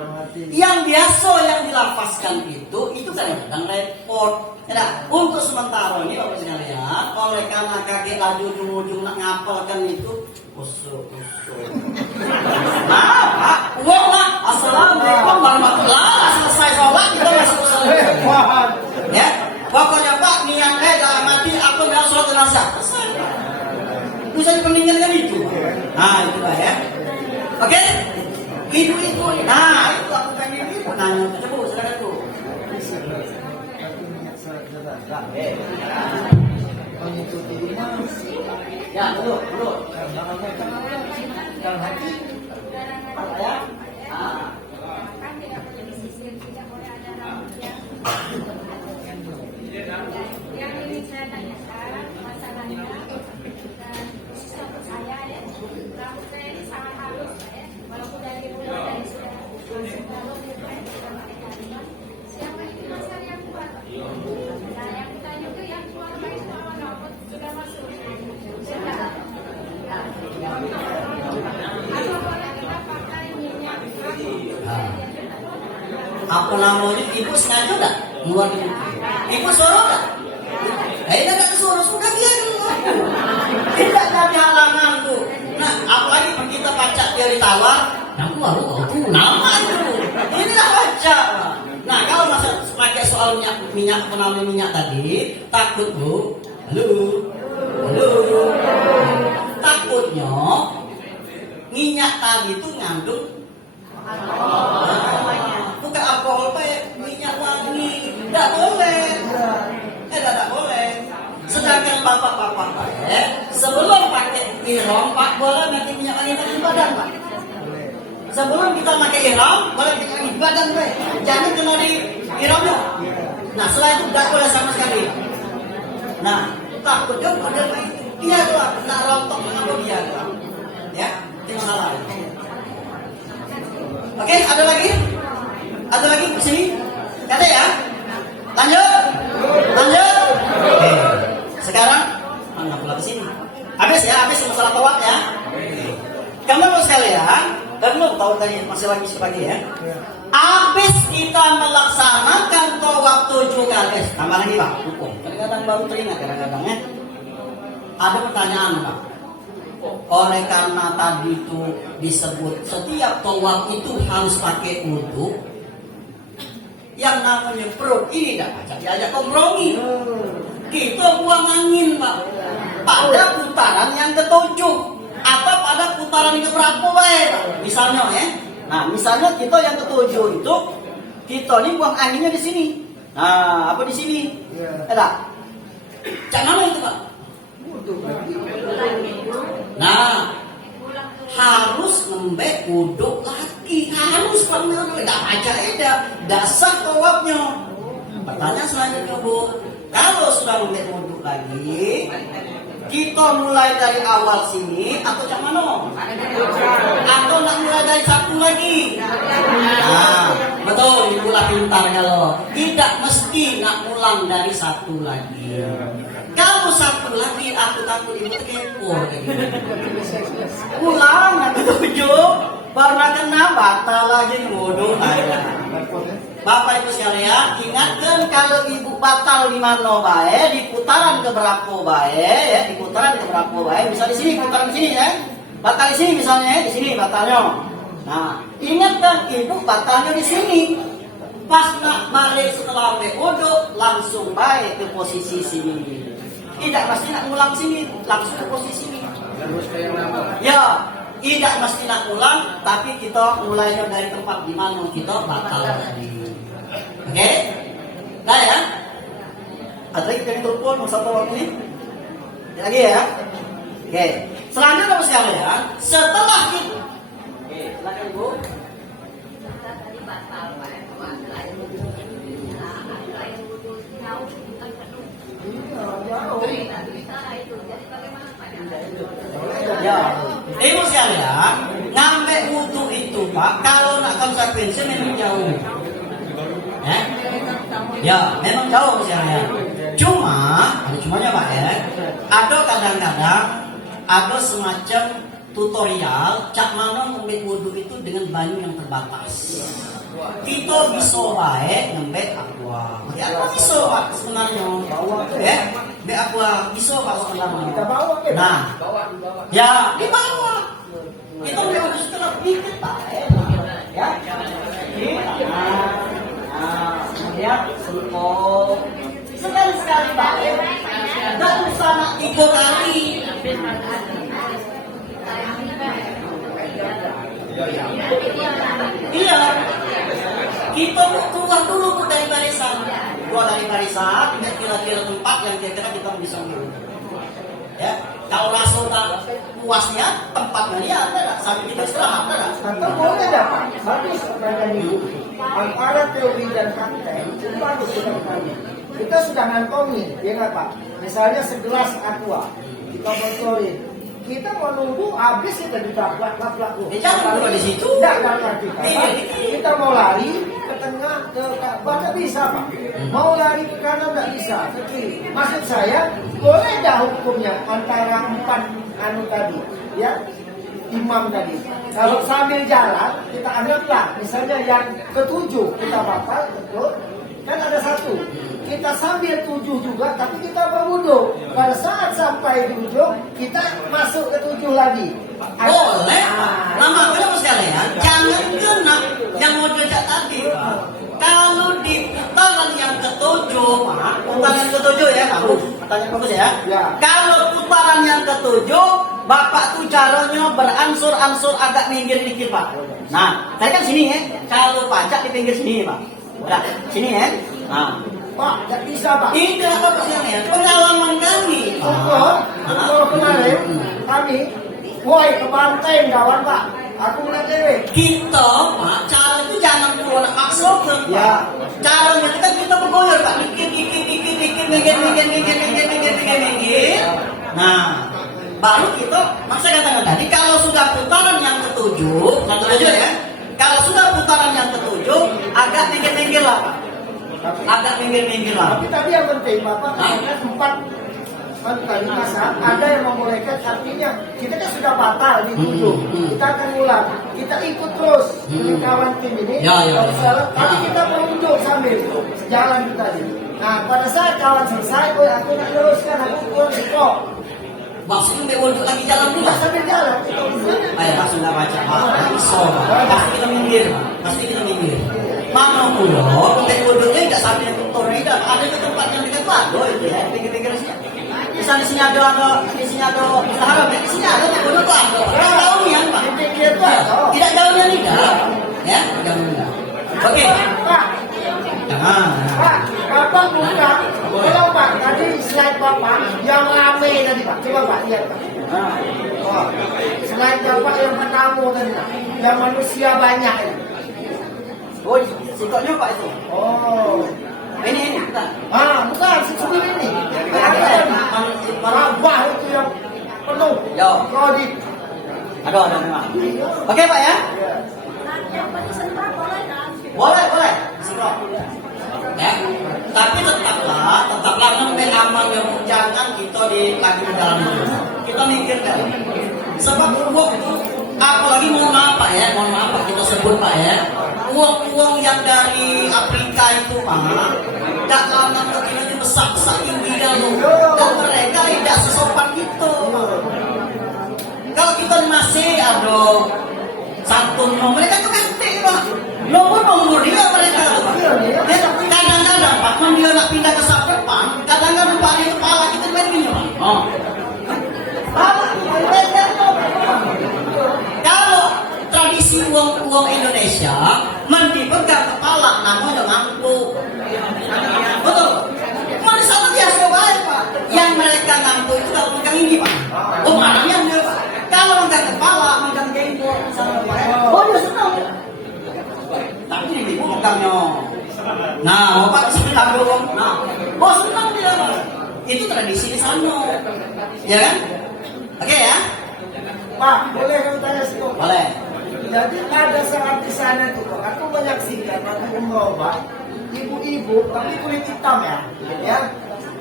Yang biasa yang dilafazkan itu kadang-kadang repot. Nah, untuk sementara ini Bapak sekalian, oleh karena kakek laju ujung-ujung nak ngapalkan itu usuk. Nah, Pak, uang lah. Assalamualaikum warahmatullahi wabarakatuh. Selesai sholat kita masuk sholat. Ya, pokoknya Pak niatnya dalam hati aku nggak sholat jenazah. Selesai. Bisa dipentingkan itu. Nah, itu Pak ya. Oke, ibu-ibu. Nah, itu aku pengen ibu nanya. Coba silakan Bu. Ya, dulu. Dalam hati, Apa ya? Yang ini saya tanyakan masalahnya dan khususnya untuk saya ya, rambut saya ini sangat halus ya, walaupun dari mulai dari sudah siapa itu masalah yang kuat. Nah yang kita juga yang keluar baik sama rambut sudah masuk. Apa namanya ibu sengaja tak keluar itu? Ibu suruh tak? Ini tak suruh sudah dia keluar. Tidak ada halangan tuh. Nah, apalagi kita baca dia ditawar, yang baru tahu nama itu. Inilah baca. Nah, kalau masa pakai soal minyak penampilan minyak tadi, takut Bu. Halo. Takutnya minyak tadi itu ngandung bukan alkohol, minyak wangi. Tidak boleh. Tidak boleh. Sedangkan bapak-bapak sebelum pakai ihram, Pak, boleh nanti minyak wangi di badan, Pak. Sebelum kita pakai ihram, boleh minyak wangi di badan, Pak. Jangan kena di ihramnya. Nah, setelah itu tidak boleh sama sekali. Nah, takutnya pada dia tuh kena rontok apa dia, ya, itu masalah. Oke, ada lagi? Ada lagi di sini? Kata ya? Lanjut? Oke. Sekarang mana pula di sini? Habis masalah tawaf ya. Kamu sekalian, kamu tahu tadi masih lagi sepagi ya. Habis kita melaksanakan tawaf 7 kali. Tambah lagi Pak, hukum. Kadang-kadang baru teringat kadang-kadang ya. Ada pertanyaan Pak. Oleh karena tadi itu disebut setiap tawaf itu harus pakai wudu. Yang namanya pro ini tidak baca diajak kompromi. Kita buang angin Pak pada putaran yang ke-7 atau pada putaran yang ke-berapa baik misalnya ya. Nah misalnya kita yang ke-7 itu kita ini buang anginnya di sini. Nah apa di sini? Ada. Cak mana itu Pak? Nah harus ngembek wuduk lagi, harus pernah tidak baca dasar tawafnya. Pertanyaan selanjutnya Bu, kalau sudah ngembek wuduk lagi, kita mulai dari awal sini atau cak mana? Atau nak mulai dari satu lagi? Nah, betul, ibu lah pintar kalau tidak mesti nak ulang dari satu lagi. Kalau satu lagi aku takut ibu kepo. Ulang yang ke-7 karena kena batal lagi wudhu aja. Bapak Ibu sekalian, ingatkan kalau ibu batal di mana bae, di putaran keberapa bae, ya, di putaran keberapa bae, bisa di sini putaran sini ya. Batal di sini misalnya, di sini batalnya. Nah, ingatkan ibu batalnya di sini. Pas nak balik setelah wudhu langsung baik ke posisi sini. Tidak mesti nak ulang sini, langsung ke posisi sini. Ya, tidak mesti nak ulang, tapi kita mulainya dari tempat di mana kita batal tadi. Oke? Nah ya? Ada lagi yang telepon masa tawaf ini? Lagi ya? Oke. Selanjutnya Bapak sekalian, setelah itu. Oke, silakan Bu. Ya, ibu sekalian, ngambil wudhu itu Pak, kalau nak konsekuensi memang jauh. Ya, memang jauh sekalian. Cuma, ada cumanya Pak ya. Ada kadang-kadang ada semacam tutorial cak mana ngambil wudhu itu dengan banyu yang terbatas. Kita bisa baik ngambil aqua. Ya, bisa Pak sebenarnya. Ya, ngambil aqua bisa Pak sebenarnya. Nah, ya di bawah. Kita harus tetap bikin Pak. Ya. Kemudian sentuh sekali Pak. Tidak usah nak 3 kali. Iya. Kita keluar dulu dari barisan. Keluar dari barisan, kira-kira tempat yang kira-kira kita bisa ambil. Ya, kalau rasa tak puasnya tempatnya dia ada, sambil kita istirahat ada. Atau boleh dapat bagus pertanyaan ibu. Antara teori dan praktek itu bagus sekali. Kita sudah ngantongin, ya nggak Pak? Misalnya segelas aqua, kita bocorin. Kita mau nunggu habis kita ditaplak. Jangan dulu di situ. Tidak kita. Kita mau lari ke tengah ke baca bisa Pak. Mau lari ke kanan tidak bisa, ke kiri. Maksud saya boleh dah hukumnya antara 4 tadi, ya imam tadi. Kalau sambil jalan kita anggaplah misalnya yang ke-7 kita batal betul. Kan ada 1. Kita sambil 7 juga, tapi kita berwudu. Pada saat sampai di ujung, kita masuk ke 7 lagi. Boleh. Lama Bapak sekalian, jangan kena yang mau diajak tadi. Kalau di putaran yang ke-7, Pak, putaran ke-7 ya, kamu pertanyaan bagus ya. Ya. Kalau putaran putaran yang ketujuh, Bapak tuh caranya beransur-ansur agak minggir dikit Pak. Nah, saya kan sini ya. Kalau pajak di pinggir sini Pak. Udah, sini ya. Nah, Pak, tidak bisa Pak. tidak apa ya. Pengalaman kami. Kalau kemarin kami, woi ke pantai kawan Pak. Aku ngeliat dewe. Kita Pak, cara itu jangan perlu nak maksa Pak. Ya. Caranya kita bergoyor Pak. Dikit, minggir. Nah, baru kita, maksudnya katakan tadi, kalau sudah putaran yang ketujuh ya, kalau sudah putaran yang ketujuh, agak minggir lah Pak. Agak minggir lah. Tapi tadi yang penting Bapak, empat tadi masa ada yang membolehkan, artinya kita kan sudah batal di tujuh, kita akan ulang, kita ikut terus kawan tim ini, tapi kita menunjuk sambil jalan tadi. Nah pada saat kawan selesai, oh aku nak teruskan, aku pulang kok. Maksudnya untuk lagi jalan dulu. Sambil jalan. Ayo langsung nggak baca. Pasti kita minggir. Mana pulau, untuk tidak sampai yang tornado, ada di tempat yang dekat Lago itu ya, pinggir-pinggir sini. Di sini ada Sahara, di sini ada yang bodoh Lago. Tahu nih Pak? Tidak jauhnya tidak, ya, jauhnya. Oke. Pak, Jangan. Pak, Bapak buka. Kalau Pak tadi slide Bapak yang rame tadi Pak, coba Pak lihat Pak. Oh, slide Bapak yang pertama tadi, yang manusia banyak ini. Oh, sikapnya Pak itu. Oh, Ini bukan. bukan sebelum ini. Ada Wah itu yang penuh. Ya. Kredit. Ada memang. Oke Pak ya. Yang pesan Pak boleh kan? Boleh. Siap. Ya. Tapi tetaplah ngambil aman yang jangan kita lagi di dalam itu. Kita mikirkan. Sebab apalagi mohon maaf Pak kita sebut Pak ya. Uang yang dari Afrika itu Pak, tidak lama kita besar tinggi dulu, dan mereka tidak sesopan itu. Kalau kita masih ada santun, mereka tuh ganti Pak. Nomor dia mereka tuh Pak. Kadang-kadang Pak, dia nak pindah ke Sapepan, kadang-kadang Pak itu kepala kita main gini Pak. Kalau tradisi uang Indonesia dipegang kepala namanya ngampu. Betul. Mana sama biasa baik Pak. Yang mereka ngampu itu kalau pegang ini Pak. Marahnya dia Pak. Kalau pegang kepala, pegang jenggot sama Pak. Oh dia senang. Tapi ini pegangnya. Nah, Bapak sebentar dong. Nah, senang dia Pak. Itu tradisi di sana. Ya kan? Oke ya. Pak, boleh kan tanya sedikit? Boleh. Jadi ada saat di sana itu, Pak, aku menyaksikan waktu umroh, Pak, ibu-ibu, tapi kulit hitam ya,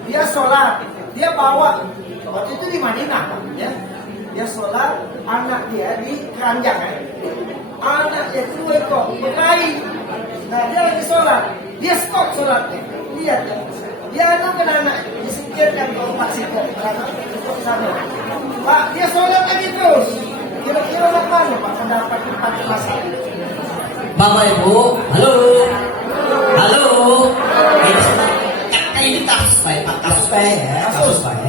dia sholat, dia bawa, waktu itu di Madinah, Pak, ya, dia sholat, anak dia di keranjang, anak dia itu kok berkain, nah dia lagi sholat, dia stop sholatnya, lihat, dia anukan anak, disingkirkan kalau Pak sikir, anak untuk sana, Pak, dia sholat lagi terus. Kira-kira apa Pak pendapat Pak masalah? Bapak Ibu, halo. Ini kasus baik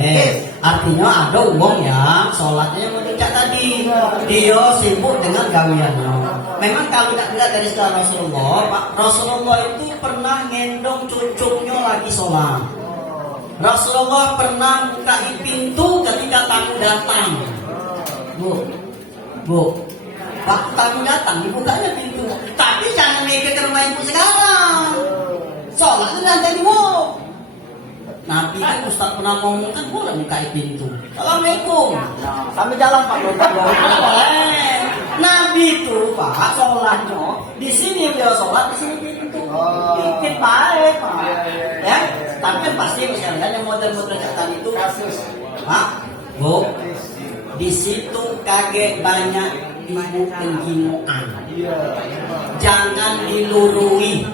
ya. Artinya ada uang yang sholatnya meningkat tadi. Dia sibuk dengan gawiannya. Memang kalau tidak dari setelah Rasulullah, Pak Rasulullah itu pernah ngendong cucunya lagi sholat. Rasulullah pernah bukain pintu ketika tamu datang. Bu, waktu tamu datang, dibukanya pintu. Tapi jangan mikir ke rumah ibu sekarang. Sholat itu nanti dulu. Nabi kan Ustaz pernah ngomong kan boleh bukain pintu. Assalamualaikum. Sambil jalan Pak. Boleh. Nabi itu Pak sholatnya di sini dia sholat di sini pintu. Dikit baik Pak. Ya, tapi kan pasti misalnya yang model-model catatan itu kasus. Pak, Bu. Di situ kaget banyak ibu pengginuan. Jangan dilurui,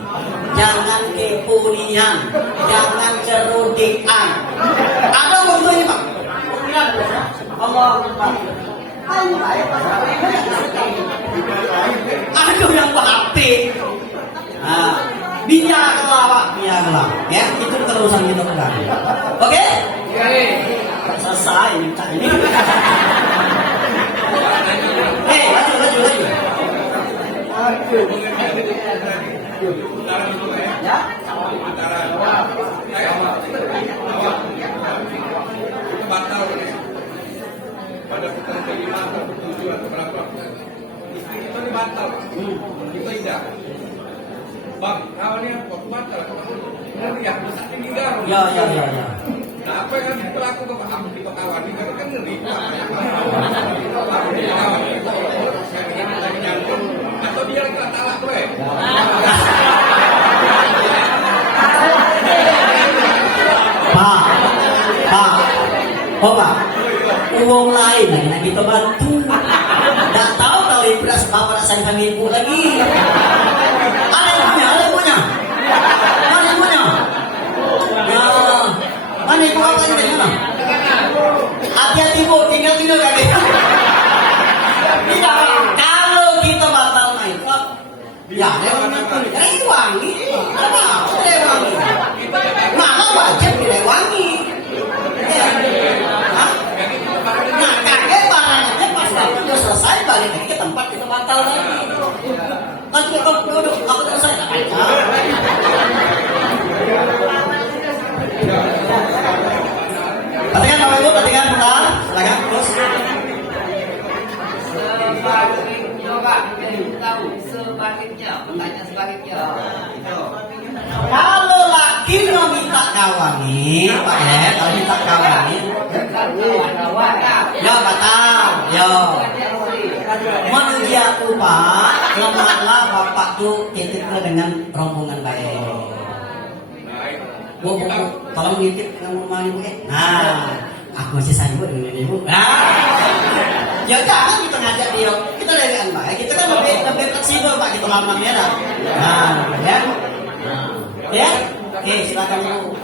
jangan kepunian, jangan cerudikan. Ada waktu ini Pak. Allah Akbar. Aduh yang berhati. Biar kelawak, ya itu terusan kita pegang. Oke? selesai minta ini. Laju. Ya. Itu batal pada putaran kelima atau ketujuh atau berapa? Istri kita ini batal, kita tidak. Bang, awalnya waktu batal, ya bisa tinggal. Ya. Nah, apa yang harus berlaku ke Pak di Pekawan ini kan ngeri. Atau dia lagi talak gue. Pak, uang lain lagi nak kita bantu. Tak tahu kalau ibu dah bapak dah sayang sama ibu lagi. Ada ibunya. Ya, mana ibu apa ini mana? Hati-hati bu, tinggal kaki. Tidak, Pak. Kalau kita batal naik, Pak, ya wangi. Apa? Wangi. Mana wajib dilewangi. Nah, kakek barangnya pas waktu udah selesai balik lagi ke tempat kita batal lagi. Kan duduk, aku selesai. Perhatikan Bapak Ibu, perhatikan bentar. Silakan terus. Sebaliknya Pak, tahu sebaliknya, pertanyaan sebaliknya. Kalau laki mau minta kawangi, Pak ya, kalau minta kawangi, ya batal, ya. Manusia Pak, lemahlah Bapak tuh titipnya dengan rombongan baik. Bu, tolong nitip dengan rumah ibu ya. Nah, aku masih sayang dengan ibu. Nah, ya jangan kita ngajak dia, kita dengan baik, kita kan lebih fleksibel Pak, kita lama merah. Nah, ya. Ya, oke silakan ibu.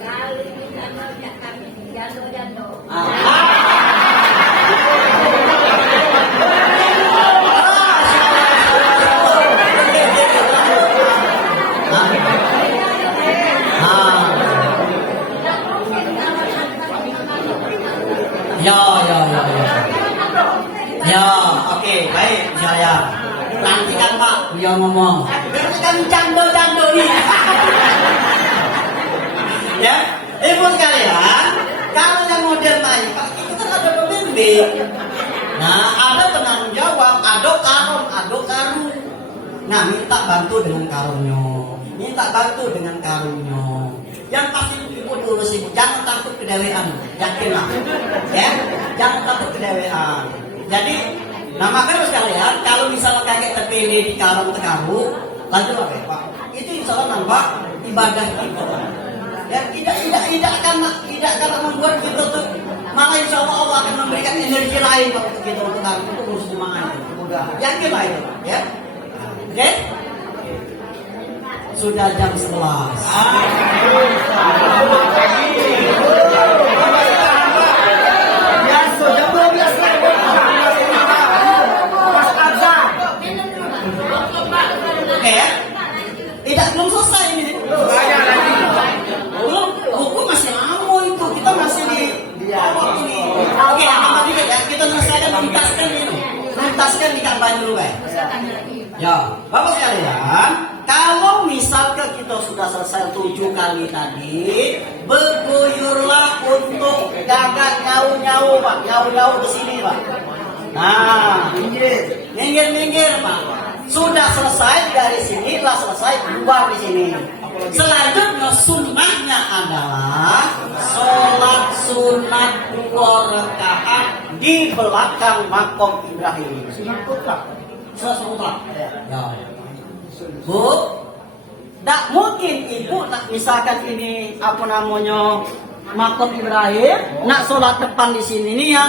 Kali kita ngajak kami jando. Ya, oke, baik, saya. Nanti kan Pak, beliau ngomong. Berarti kan jando nih. Ya, ibu sekalian, kalau yang modern tadi, Pak, itu kan ada pembimbing. Nah, ada penanggung jawab, ada karung. Nah, minta bantu dengan karungnya. Yang pasti ibu urus ibu, jangan takut kedewean, yakinlah, ya, jangan takut kedewean. Jadi, nah makanya sekalian, kalau misalnya kakek terpilih di karung, lalu apa ya Pak? Itu insya Allah nampak ibadah kita. Ya, tidak akan membuat kita tuh, malah insya Allah akan memberikan energi lain untuk kita untuk urus jemaah itu. Yakinlah itu, ya. Oke? Sudah jam 11. Belum selesai ini. Belum, buku masih lama itu. Kita masih di awal ini. Oke, kita selesaikan tuntaskan di kampanye dulu, guys. Ya, Bapak sekalian, kalau misalkan kita sudah selesai 7 kali tadi, berguyurlah untuk gagak nyau-nyau, Pak. Nyau-nyau ke sini, Pak. Nah, minggir, Pak. Sudah selesai dari sini, telah selesai keluar di sini. Selanjutnya sunnahnya adalah sholat sunat 2 rakaat di belakang makom Ibrahim. Sunat mutlak. Ya. Bu, tak mungkin ibu nak misalkan ini apa namanya makom Ibrahim, nak sholat depan di sini nih yang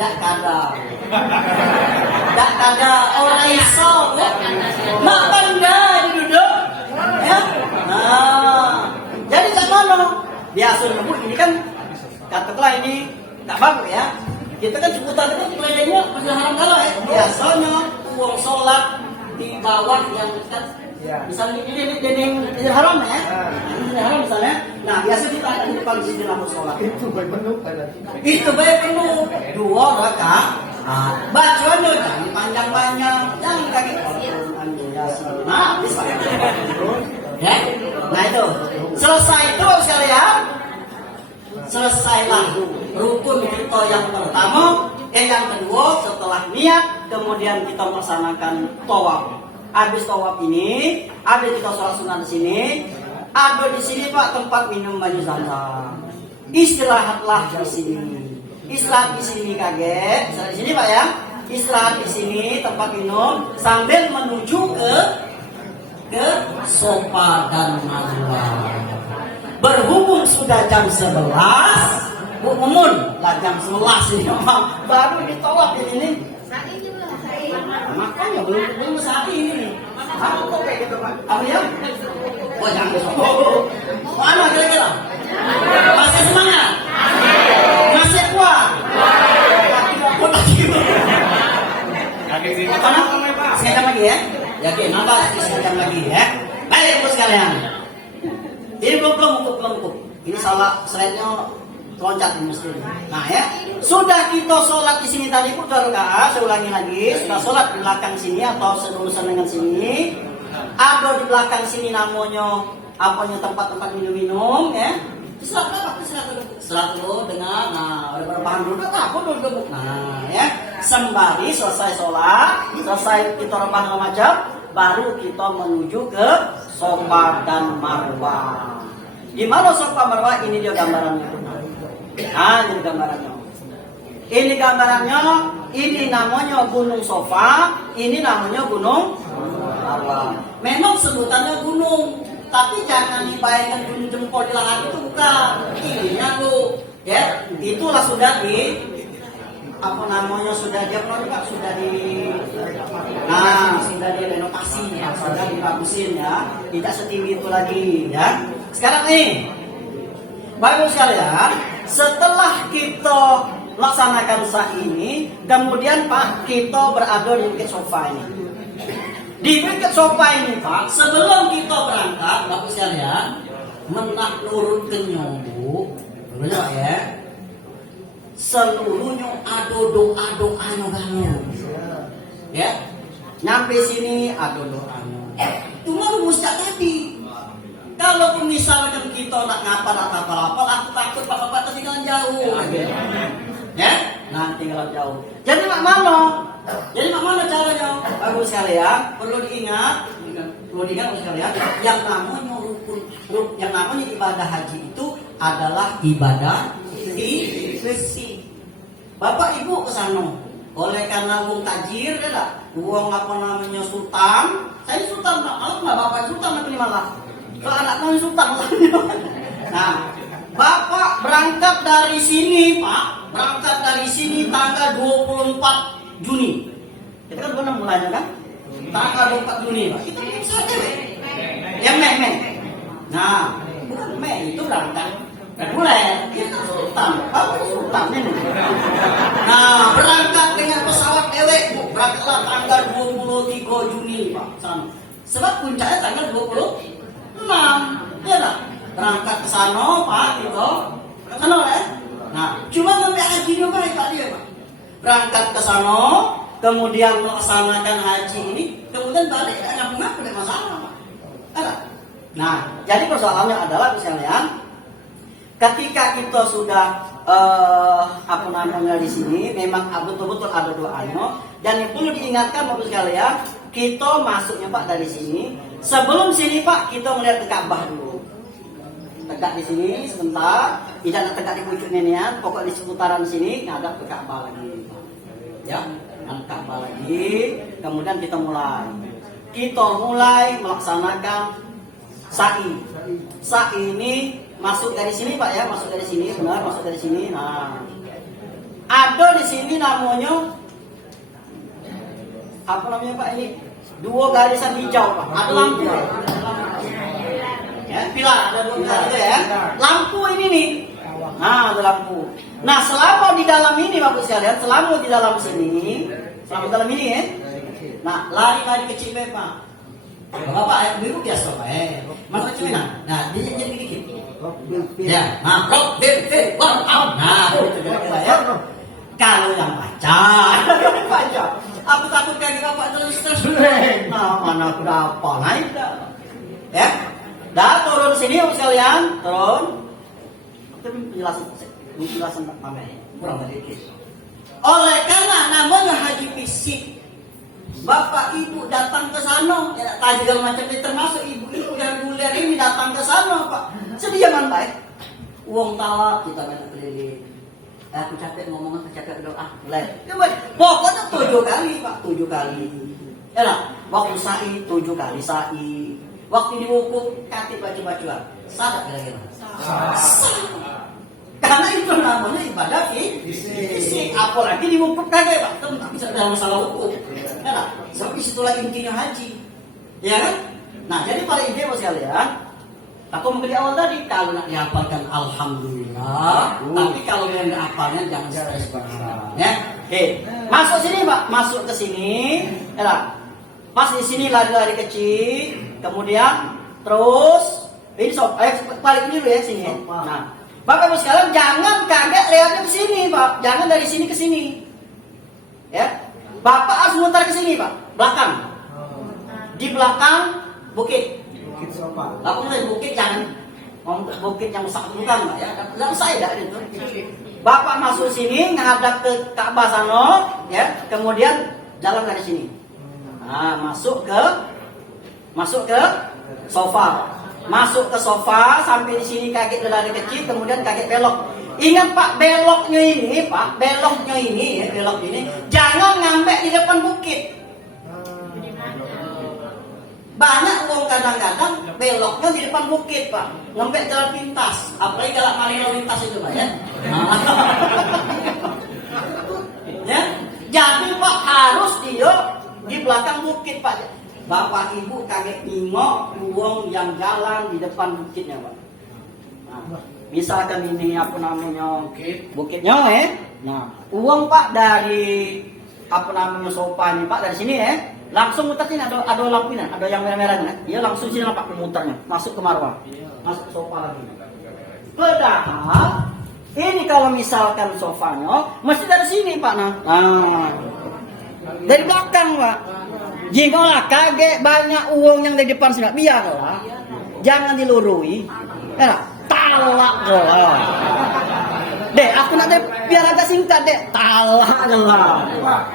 tak ada orang iso, makan dah duduk, ya. Nah, jadi sama biasa bu ini kan katakanlah ini tak bagus ya. Kita kan seputar itu kelihatannya masih haram kalah ya. Biasanya uang sholat di bawah yang dekat Ya. Misalnya ini dinding haram ya, dinding haram misalnya. Nah biasa kita akan di depan sini lampu sholat. Itu baik penuh kan. Itu baik penuh 2 rakaat. Bacaannya jangan panjang-panjang, jangan kaget. Nah, bisa. Ya, nah itu selesai itu sekalian. Selesailah rukun kita yang pertama. Yang kedua setelah niat, kemudian kita melaksanakan tawaf. Habis tawaf ini, habis kita sholat sunat di sini, ada di sini Pak tempat minum banyu Zam-Zam. Istirahatlah di sini. Istirahat di sini kaget. Istirahat di sini Pak ya. Istirahat di sini tempat minum sambil menuju ke Safa dan Marwah. Berhubung sudah jam 11, Bu Mumun lah jam 11 ini baru ditolak ini. Makanya belum saat ini nih. Apa kok kayak gitu Pak? Apa ya? Oh jangan besok. Mana kira-kira? Masih semangat? Masih kuat? Sekejap lagi ya. Yakin, nambah sekejap lagi ya. Baik Ibu sekalian. Ini belum cukup. Ini salah slide-nya loncat di masjid. Nah ya, sudah kita sholat di sini tadi pun rakaat, saya ulangi lagi, sudah sholat di belakang sini atau selurusan dengan sini. Ada di belakang sini namanya apanya tempat-tempat minum-minum ya. Istirahat dulu dengan berbahan dulu, aku dulu. Nah ya, sembari selesai sholat, selesai kita rebahan macam, baru kita menuju ke Safa dan Marwah. Di mana Safa Marwah? Ini dia gambarannya. Ini gambarannya. Ini gambarannya. Ini namanya Gunung Safa. Ini namanya Gunung Marwah. Memang sebutannya gunung, tapi jangan dibayangkan gunung jempol di lahan itu bukan. Ininya tuh, ya, itulah sudah di sudah direnovasi ya, sudah dibagusin ya, tidak setinggi itu lagi ya. Sekarang nih, Bapak sekalian, setelah kita laksanakan sa'i ini, kemudian Pak kita berada di Bukit Safa ini. Di Bukit Safa ini Pak, sebelum kita berangkat, Bapak sekalian, menak nurut ke nyobu, dulunya Pak ya. Seluruhnya ada doa-doanya banyak. Ya. Nyampe sini ada doanya. Cuma rumus tadi. Kalau misalkan kita nak ngapa apa, aku takut bapak ketinggalan jauh. Ya, nanti tinggalan jauh. Jadi mak mana caranya? Bagus sekalian, perlu diingat sekalian, yang namanya yang namanya ibadah haji itu adalah ibadah bersih. Bapak Ibu ke sana. Oleh karena uang tajir ya lah, uang apa namanya sultan. Saya sultan, kalau nggak bapak sultan nanti malah. Kalau anaknya sultan. Nah, bapak berangkat dari sini Pak, berangkat dari sini tanggal 24 Juni. Itu kan benar mulainya kan? Tanggal 24 Juni Pak. Kita belum selesai. Ya Mei. Nah, bukan Mei itu berangkat. Bulan, kita sultan, apa sultan ini? Nah, berangkat dengan pesawat ewek, berangkatlah tanggal 23 Juni Pak. Sebab puncaknya tanggal 26, ya lah. Berangkat ke sana Pak, gitu. Ke sana ya. Nah, cuma sampai haji juga Pak dia Pak. Berangkat ke sana, kemudian melaksanakan haji ini, kemudian balik ngaku-ngaku ada masalah Pak. Ada. Nah, jadi persoalannya adalah misalnya ketika kita sudah di sini, memang betul-betul ada doanya. Dan yang perlu diingatkan Bapak sekalian, kita masuknya Pak dari sini. Sebelum sini Pak, kita melihat ke Ka'bah dulu. Tegak di sini sebentar, tidak tegak di pucuk nenian. Pokok di seputaran sini ngadap ke Ka'bah lagi. Ya, ngadap Ka'bah lagi. Kemudian kita mulai melaksanakan sa'i. Sa'i ini masuk dari sini Pak ya, masuk dari sini, benar, masuk dari sini. Nah, ada di sini namanya apa namanya Pak ini? 2 garisan hijau Pak. Ada lampu. Ya, pilar, ada 2 pilar itu ya. Lampu ini nih. Nah, ada lampu. Nah, selama di dalam ini Bapak sekalian, selama di dalam sini ya. Nah, lari-lari ke Cipe Pak. Bapak, ibu biasa Pak. Masuk ke mana? Nah, dia jadi dikit. Ya, nah, rock, one out. Nah, itu kira-kira ya. Kalau yang baca, aku takut kayak Bapak terus. Nah, mana aku dapat naik dah. Ya, dah turun sini sekalian, turun. Tapi penjelasan Mama kurang sedikit. Oleh karena namanya haji fisik, bapak ibu datang ke sana, ya, tadi segala macam itu termasuk ibu-ibu dan reguler ini datang ke sana, Pak. Sediaman baik. Uang tawa kita banyak keliling. Aku capek ngomong, aku capek doa. Mulai. Pokoknya 7 kali, Pak, 7 kali. Ya lah, waktu sa'i 7 kali sa'i. Waktu diwukuf kaki baju-bajuan. Sadar kira-kira. Karena itu namanya ibadah fisik. Apalagi diwukuf kagak, Pak. Itu tak bisa dalam masalah hukum. Ya lah, sampai situlah intinya haji. Ya kan? Nah, jadi pada ide sekalian, aku mungkin di awal tadi kalau nak dihafalkan alhamdulillah, tapi kalau yang nggak hafalnya jangan stres banget. Ya, oke. Masuk sini, Pak. Masuk ke sini. Ya lah. Pas di sini lari-lari kecil, kemudian terus ini balik dulu ya sini. Nah, Bapak Ibu sekalian jangan kaget lihatnya ke sini, Pak. Jangan dari sini ke sini. Ya. Bapak harus mutar ke sini, Pak. Belakang. Di belakang bukit. Lalu dari bukit jangan bukit yang besar bukan, Pak ya. Jangan saya dah itu. Bapak masuk sini menghadap ke Ka'bah sana, ya. Kemudian jalan dari sini. Nah, masuk ke sofa. Masuk ke sofa sampai di sini kaki lari kecil, kemudian kaki belok. Ingat Pak, beloknya ini, Pak, beloknya ini, ya, belok ini jangan ngambil di depan bukit. Banyak orang kadang-kadang beloknya di depan bukit, Pak. Ngambil jalan pintas, apalagi galak maling lalu lintas itu, Pak ya. Ya, jadi Pak harus dia di belakang bukit, Pak. Bapak Ibu kaget nengok uang yang jalan di depan bukitnya, Pak. Nah, misalkan ini apa namanya bukitnya, Nah, uang Pak dari apa namanya sofa ini, Pak dari sini, langsung muter sini ada lampinan, ada yang merah-merahnya. Dia langsung sini Pak muternya, masuk ke marwah, masuk ke sofa lagi. Padahal ini kalau misalkan sofanya mesti dari sini, Pak. Nah, dari belakang, Pak. Jinggolah kaget banyak uang yang di depan sini, biarlah, jangan dilurui, talak lah. Dek, aku nak biar agak singkat, Dek, talak lah.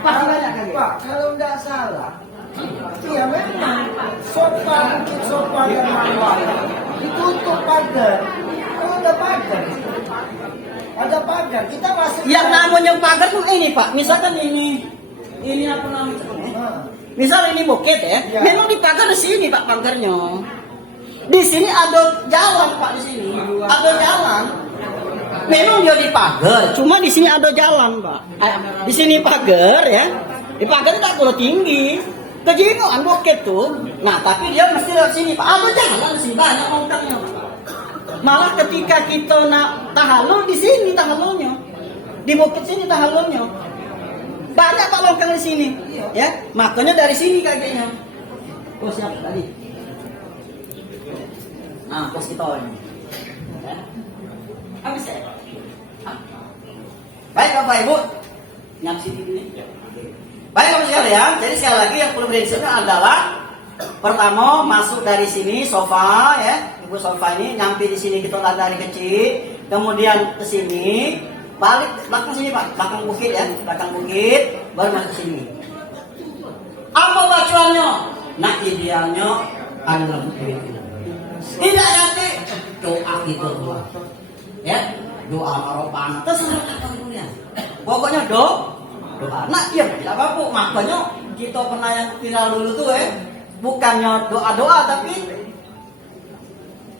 Pasti banyak kaget. Pak, kalau tidak salah, ya memang sofa yang marwah ditutup pagar. Kalau ada pagar, kita masuk. Yang namanya pagar tuh ini, Pak. Misalkan ini apa namanya? Misal ini bukit ya, memang dipagar di sini Pak pagarnya. Di sini ada jalan Pak, di sini ada jalan. Memang dia dipagar, cuma di sini ada jalan Pak. Di sini pagar ya, di pagar tak perlu tinggi. Kejingoan bukit tuh. Nah tapi dia mesti lewat sini Pak. Ada jalan di sini banyak longkangnya. Malah ketika kita nak tahallul di sini tahallulnya, di bukit sini tahallulnya. Banyak Pak longkang di sini, ya. Makanya dari sini kakinya. Oh siap tadi. Nah, pos kita ini. Ya. Habis ya. Baik Bapak Ibu, nyam sini dulu. Baik Bapak sekalian, jadi sekali lagi yang perlu diingatkan adalah pertama masuk dari sini sofa, ya. Ibu sofa ini nyampe di sini kita dari kecil, kemudian ke sini. Balik belakang sini Pak, belakang bukit ya, belakang bukit, baru masuk sini. Apa bacaannya? Nah idealnya adalah bukit. Tidak nanti doa itu doa, ya doa maropan, terserah kalian. Pokoknya doa. Nah iya tidak apa-apa. Makanya kita pernah yang viral dulu tuh bukannya doa tapi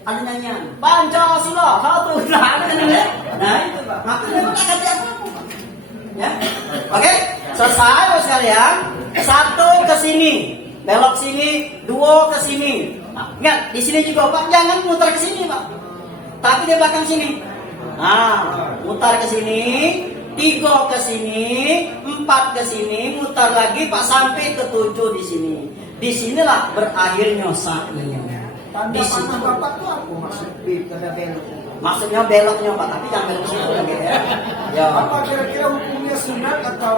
ada nyanyian Pancasila satu ada nyanyian. Nah itu Pak. Makanya memang tak ganti apa-apa Pak. Ya, oke, selesai Bapak sekalian. 1 ke sini, belok sini, 2 ke sini. Nah, ingat di sini juga Pak, jangan mutar ke sini Pak, tapi di belakang sini. Nah, mutar ke sini, 3 ke sini, 4 ke sini, mutar lagi Pak sampai ke 7 di sini. Disinilah berakhirnya sa'inya. Tanda Di situ. panah bapak tuh apa maksud tanda belok? Maksudnya beloknya Pak, tapi jangan belok situ lagi ya. Ya. Apa kira-kira hukumnya sunat atau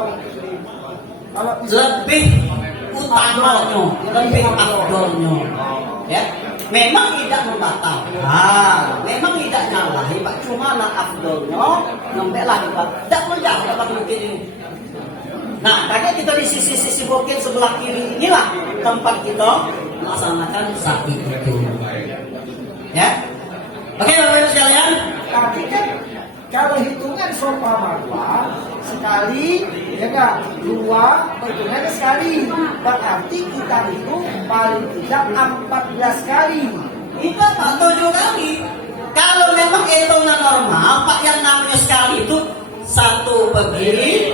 kalau Lebih utamanya, lebih afdolnya. Ya. Memang tidak membatalkan, memang tidak nyalahi Pak, cuma nak afdolnya sampai lah Pak. Tidak perlu dapat mungkin ini. Nah, karena kita di sisi bukit sebelah kiri inilah tempat kita melaksanakan sa'i itu. Ya. Oke, Bapak Ibu sekalian. tapi kan kalau hitungan sofa marwah sekali ya enggak, dua hitungannya sekali, berarti kita hitung paling tidak 14 kali. Kita tak 7 kali. Kalau memang hitungan normal, Pak, yang namanya sekali itu satu pergi,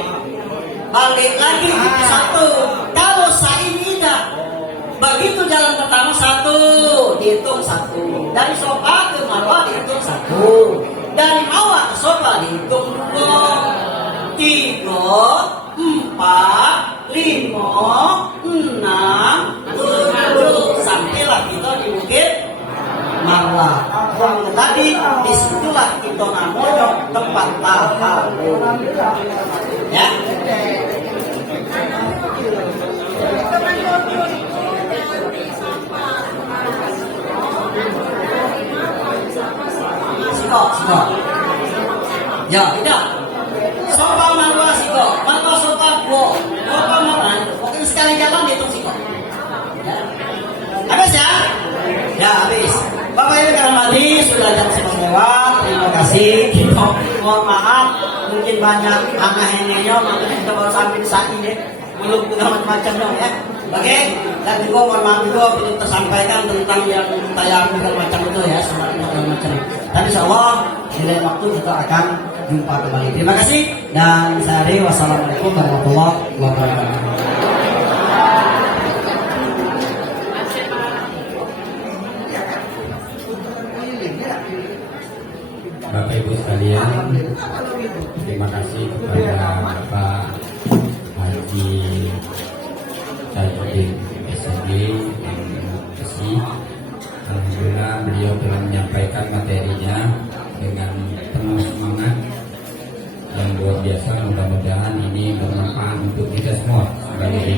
balik lagi satu. Kalau sa'i tidak, begitu jalan pertama satu, dihitung satu. Dari sofa ke marwah dihitung satu. Dari marwah ke sofa dihitung 2, 3, 4, 5, 6, 7. Sampailah kita di Bukit Marwah. Tadi disitulah kita namanya tempat tahallul. Ya. Siko. Ya, tidak. Sofa marwah siko, marwah sofa go, sofa marwah. Pokoknya sekali jalan dihitung siko. Ya. Habis ya? Ya habis. Bapak Ibu karena mati sudah jam 11 lewat. Terima kasih. Kita mohon maaf, mungkin banyak anak neneknya, makanya kita baru sampai di saat ini. Belum juga macam-macam dong ya. Oke, dan juga mohon maaf juga belum tersampaikan tentang yang tayang segala macam itu ya, segala macam. Tapi insya Allah di lain waktu kita akan jumpa kembali. Terima kasih dan saya Ari. Wassalamualaikum warahmatullahi wabarakatuh. Bapak Ibu sekalian, terima kasih kepada Bapak Haji Saifuddin SMG MSI. Alhamdulillah beliau telah menyampaikan materinya dengan penuh semangat dan luar biasa. Mudah-mudahan ini bermanfaat untuk kita semua sebagai